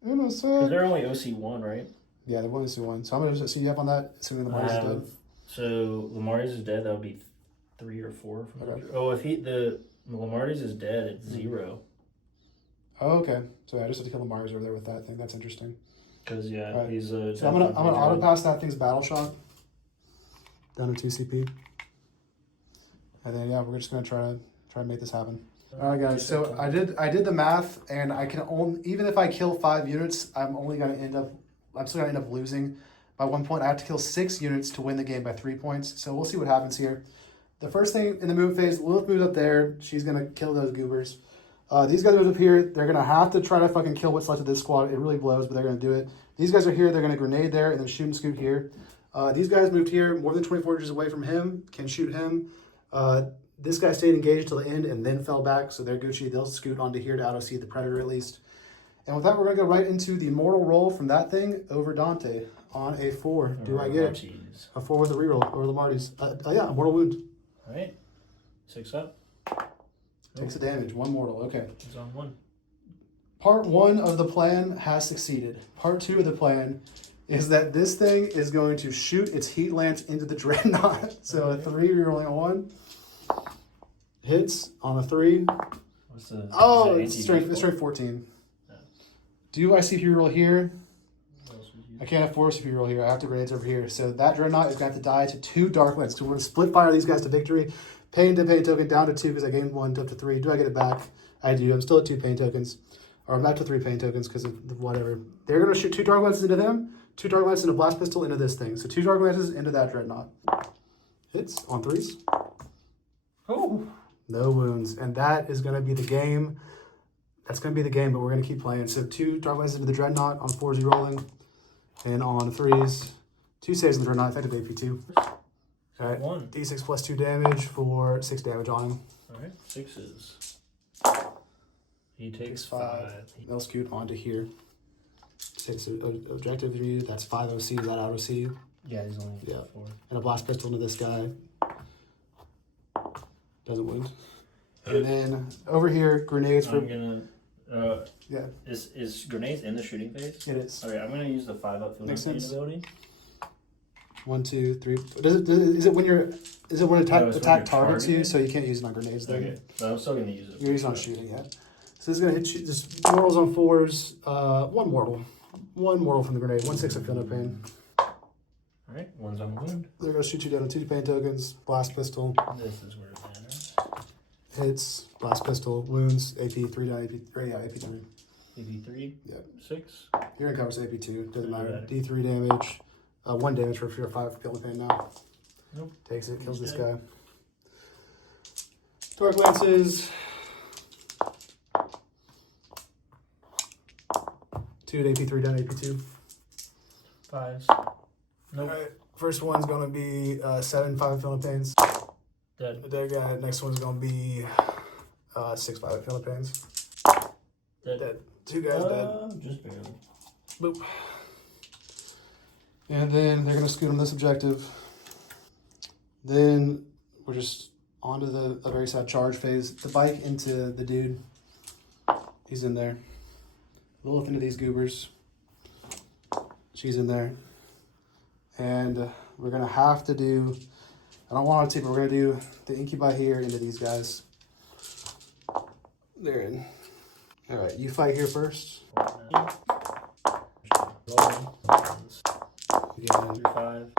in a sec. Because they're only OC1, right? Yeah, they're only OC1. So I'm going to see you have on that, assuming Lamarty's is dead. So Lamarty's is dead, that would be 3 or 4. Okay. Oh, if Lamarty's is dead, it's 0. Oh, okay. So yeah, I just have to kill Lamarty's over there with that thing. That's interesting. Because he's so I'm gonna auto pass that thing's battle shot down to 2 CP, and then yeah, we're just gonna try to make this happen. All right, guys. So I did the math, and I can only, even if I kill 5 units, I'm still gonna end up losing by 1 point. I have to kill 6 units to win the game by 3 points. So we'll see what happens here. The first thing in the move phase, Lilith moves up there. She's gonna kill those goobers. These guys are up here. They're going to have to try to fucking kill what's left of this squad. It really blows, but they're going to do it. These guys are here. They're going to grenade there and then shoot and scoot here. These guys moved here more than 24 inches away from him. Can shoot him. This guy stayed engaged till the end and then fell back, so they're Gucci. They'll scoot onto here to auto-see the Predator at least. And with that, we're going to go right into the mortal roll from that thing over Dante on a 4. Do I get it? A 4 with a reroll over Lamarty's. Yeah, a mortal wound. All right. 6 up. Takes the damage. 1 mortal. Okay. He's on 1. Part 1 of the plan has succeeded. Part 2 of the plan is that this thing is going to shoot its heat lance into the Dreadnought. So a 3, you're rolling a 1. Hits on a 3. What's the... Oh, it's strength 14. Yeah. Do I CP roll here? I can't have 4 CP roll here. I have to grenades over here. So that Dreadnought is going to have to die to 2 Dark Lance. So we're going to split fire these guys to victory. Pain token down to 2 because I gained 1 up to 3. Do I get it back? I do. I'm still at 2 pain tokens. Or I'm back to 3 pain tokens because of whatever. They're going to shoot 2 Dark Lances into them. 2 Dark Lances and a Blast Pistol into this thing. So 2 Dark Lances into that Dreadnought. Hits on 3s. Oh. No wounds. And that is going to be the game. That's going to be the game, but we're going to keep playing. So 2 Dark Lances into the Dreadnought on 4s rolling. And on 3s. 2 saves in the Dreadnought. Effective AP2. All right, 1. D6 plus 2 damage for 6 damage on him. All right, 6s. He takes 5. They'll scoot onto here. 6 objective view. That's 5 OC. Is that out OC? Yeah, he's only 4. And a blast pistol into this guy. Doesn't wound. And then over here, grenades for... I'm gonna... yeah. Is grenades in the shooting phase? It is. Okay, I'm gonna use the 5 up field ability. 1, 2, 3. Is it when it attack targets you, so you can't use it on grenades then? Okay. No, I'm still gonna use it. You're using on shooting, yeah. So this is gonna hit you. Just mortals on 4s. 1 mortal. 1 mortal from the grenade. 1 6 of feel no pain. All right, one's on the wound. They're gonna shoot you down with 2 pain tokens. Blast pistol. This is where it matters. Hits. Blast pistol. Wounds. AP 3 down. AP 3. AP 3. Yep. 6. You're gonna cover AP 2. Doesn't matter. Right. D3 damage. 1 damage for 5 feel no pain now. Nope. Takes it. Kills He's this dead. guy. Dark Lances. 2 at AP 3 down. AP 2. 5s. Nope. Alright, first one's gonna be 7 5 Philippines. Dead. The dead guy. Next one's gonna be 6 5 Philippines. Dead. 2 guys dead. Just barely. Boop. And then they're gonna scoot on this objective. Then we're just onto the very sad charge phase. The bike into the dude. He's in there. Lilith into these goobers. She's in there. And we're gonna have to do, I don't want to, but we're gonna do the incubi here into these guys. They're in. All right, you fight here first. Again. 5.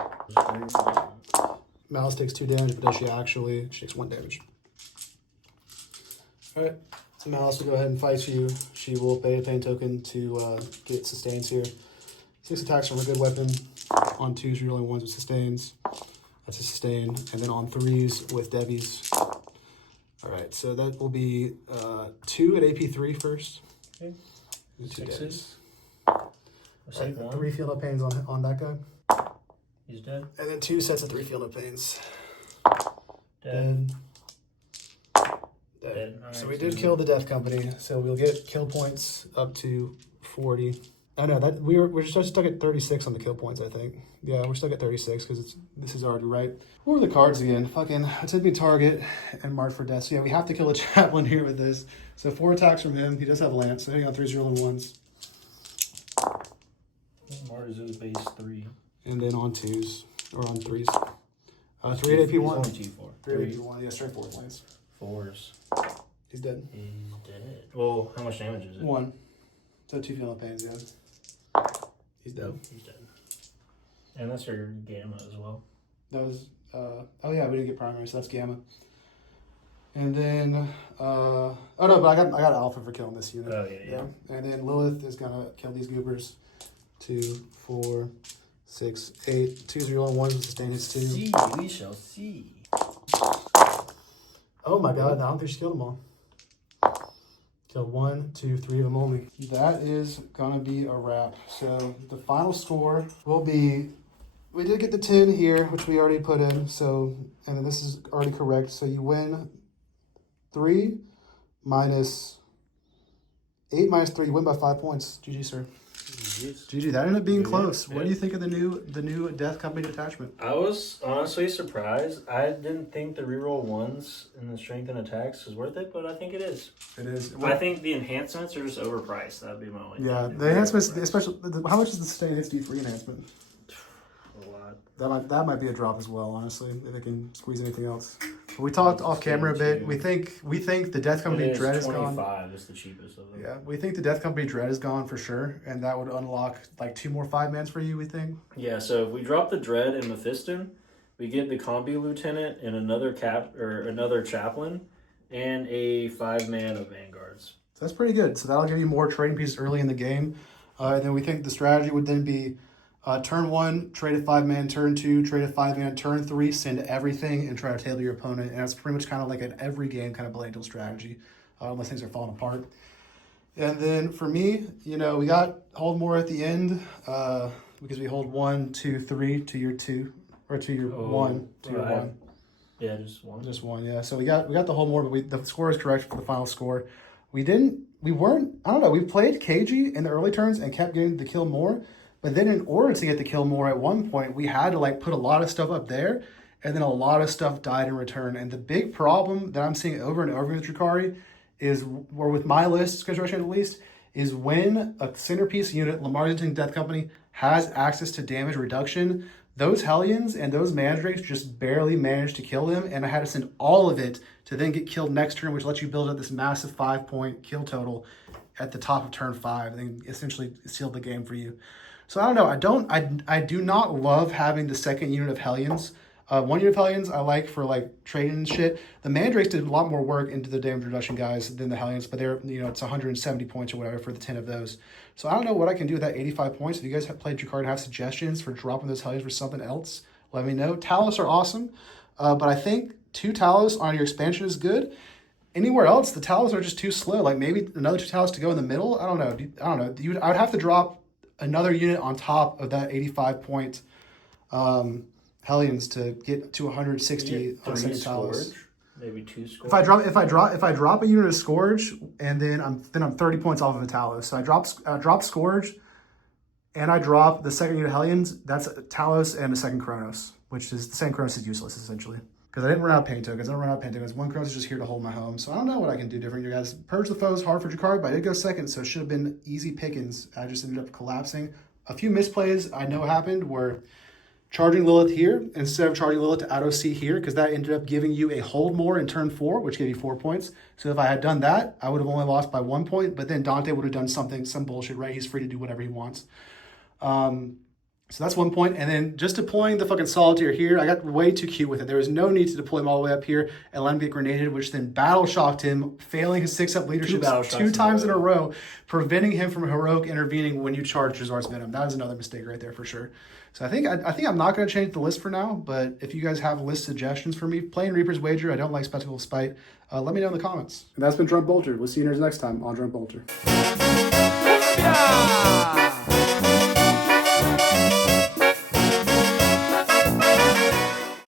Malice takes 2 damage, but does she actually? She takes 1 damage. All right, so Malice will go ahead and fight you. She will pay a pain token to get sustains here. 6 attacks from a good weapon. On 2s, you're only 1s with sustains. That's a sustain. And then on 3s with Debbie's. All right, so that will be 2 at AP 3 first. Okay. 2 6s. Right, 3 field of pains on that guy. He's dead. And then 2 sets of 3 field of pains. Dead. Dead. All right, So we did kill the Death Company. So we'll get kill points up to 40. Oh no, that we're just stuck at 36 on the kill points, I think. Yeah, we're stuck at 36 because this is already right. What are the cards again? Fucking attempting target and mark for death. So yeah, we have to kill a chaplain here with this. So 4 attacks from him. He does have lance, so hitting on 3s, rolling 1s. Mars is base 3. And then on 2s or on 3s. 3 at AP 1. 2, 4. 3 at AP 1. Yeah, straight 4 lance. 4s. He's dead. He's dead. Well, how much damage is it? 1. So 2 feeling pains, yeah. He's dead. He's dead. And that's your gamma as well. That was, oh yeah, we didn't get primary, so that's gamma. And then, oh no, but I got alpha for killing this unit. Oh, yeah. And then Lilith is gonna kill these goobers. 2, 4, 6, 8. 2s are rolling 1s with sustain hits 2. See, we shall see. Oh my god, no, I don't think she killed them all. Killed 1, 2, 3 of them only. That is gonna be a wrap. So the final score will be, we did get the 10 here, which we already put in. So, and then this is already correct. So you win 3 minus 8 minus 3. You win by 5 points. GG, sir. GG, that ended up being close. What do you think of the new Death Company detachment? I was honestly surprised. I didn't think the reroll 1s and the strength and attacks was worth it, but I think it is. It is. I think the enhancements are just overpriced. That'd be my only. Yeah, the enhancements, especially, how much is the sustain hits D3 enhancement? A lot. That might be a drop as well, honestly, if they can squeeze anything else. But we talked off camera a bit. We think the Death Company Dread is gone. 25 is the cheapest of them. Yeah, we think the Death Company Dread is gone for sure, and that would unlock like 2 more 5-mans for you, we think. Yeah, so if we drop the Dread and Mephiston, we get the Combi Lieutenant and another Chaplain, and a 5-man of Vanguards. So that's pretty good. So that'll give you more trading pieces early in the game. And then we think the strategy would then be turn 1, trade a 5-man, turn 2, trade a 5-man, turn 3, send everything and try to tailor your opponent. And that's pretty much kind of like an every game kind of blade deal strategy, unless things are falling apart. And then for me, we got hold more at the end because we hold 1, 2, 3 to your 2, or to your 1 to your 1. Yeah, just 1. Just 1, yeah. So we got the hold more, but the score is correct for the final score. We weren't, I don't know, we played cagey in the early turns and kept getting the kill more. But then in order to get the kill more at one point, we had to put a lot of stuff up there, and then a lot of stuff died in return. And the big problem that I'm seeing over and over with Drukhari is, or with my list, construction at least, is when a centerpiece unit, Lamar's Death Company, has access to damage reduction, those Hellions and those Mandrakes just barely managed to kill him, and I had to send all of it to then get killed next turn, which lets you build up this massive 5-point kill total at the top of turn 5, and then essentially sealed the game for you. So I don't know. I do not love having the second unit of Hellions. One unit of Hellions I like for like trading and shit. The Mandrakes did a lot more work into the damage reduction guys than the Hellions, but they're, you know, it's 170 points or whatever for the 10 of those. So I don't know what I can do with that 85 points. If you guys have played Drukhari and have suggestions for dropping those Hellions for something else, let me know. Talos are awesome, but I think 2 Talos on your expansion is good. Anywhere else, the Talos are just too slow. Like maybe another 2 Talos to go in the middle. I don't know. I would have to drop another unit on top of that 85 point Hellions to get to 160 on 6 Talos. Maybe 2 Scourge. If I drop a unit of Scourge, and then I'm 30 points off of a Talos. So I drop Scourge, and I drop the second unit of Hellions. That's a Talos and a second Kronos, which is the same Kronos is useless essentially. Because I didn't run out of pain tokens. I don't run out of pain tokens. One Kronos is just here to hold my home. So I don't know what I can do different, you guys. Purge the Foes, hard for Drukhari, but I did go second, so it should have been easy pickings. I just ended up collapsing. A few misplays I know happened were charging Lilith here instead of charging Lilith to auto-C here, because that ended up giving you a hold more in turn 4, which gave you 4 points. So if I had done that, I would have only lost by 1 point, but then Dante would have done some bullshit, right? He's free to do whatever he wants. So that's 1 point. And then just deploying the fucking Solitaire here, I got way too cute with it. There was no need to deploy him all the way up here and let him get grenaded, which then battle shocked him, failing his 6-up leadership 2 times in a row, preventing him from heroic intervening when you charge Drazar's Venom. That was another mistake right there for sure. So I think I'm not going to change the list for now, but if you guys have list suggestions for me, playing Reaper's Wager, I don't like Spectacle of Spite, let me know in the comments. And that's been Drunk Bolter. We'll see you next time on Drunk Bolter. Yeah!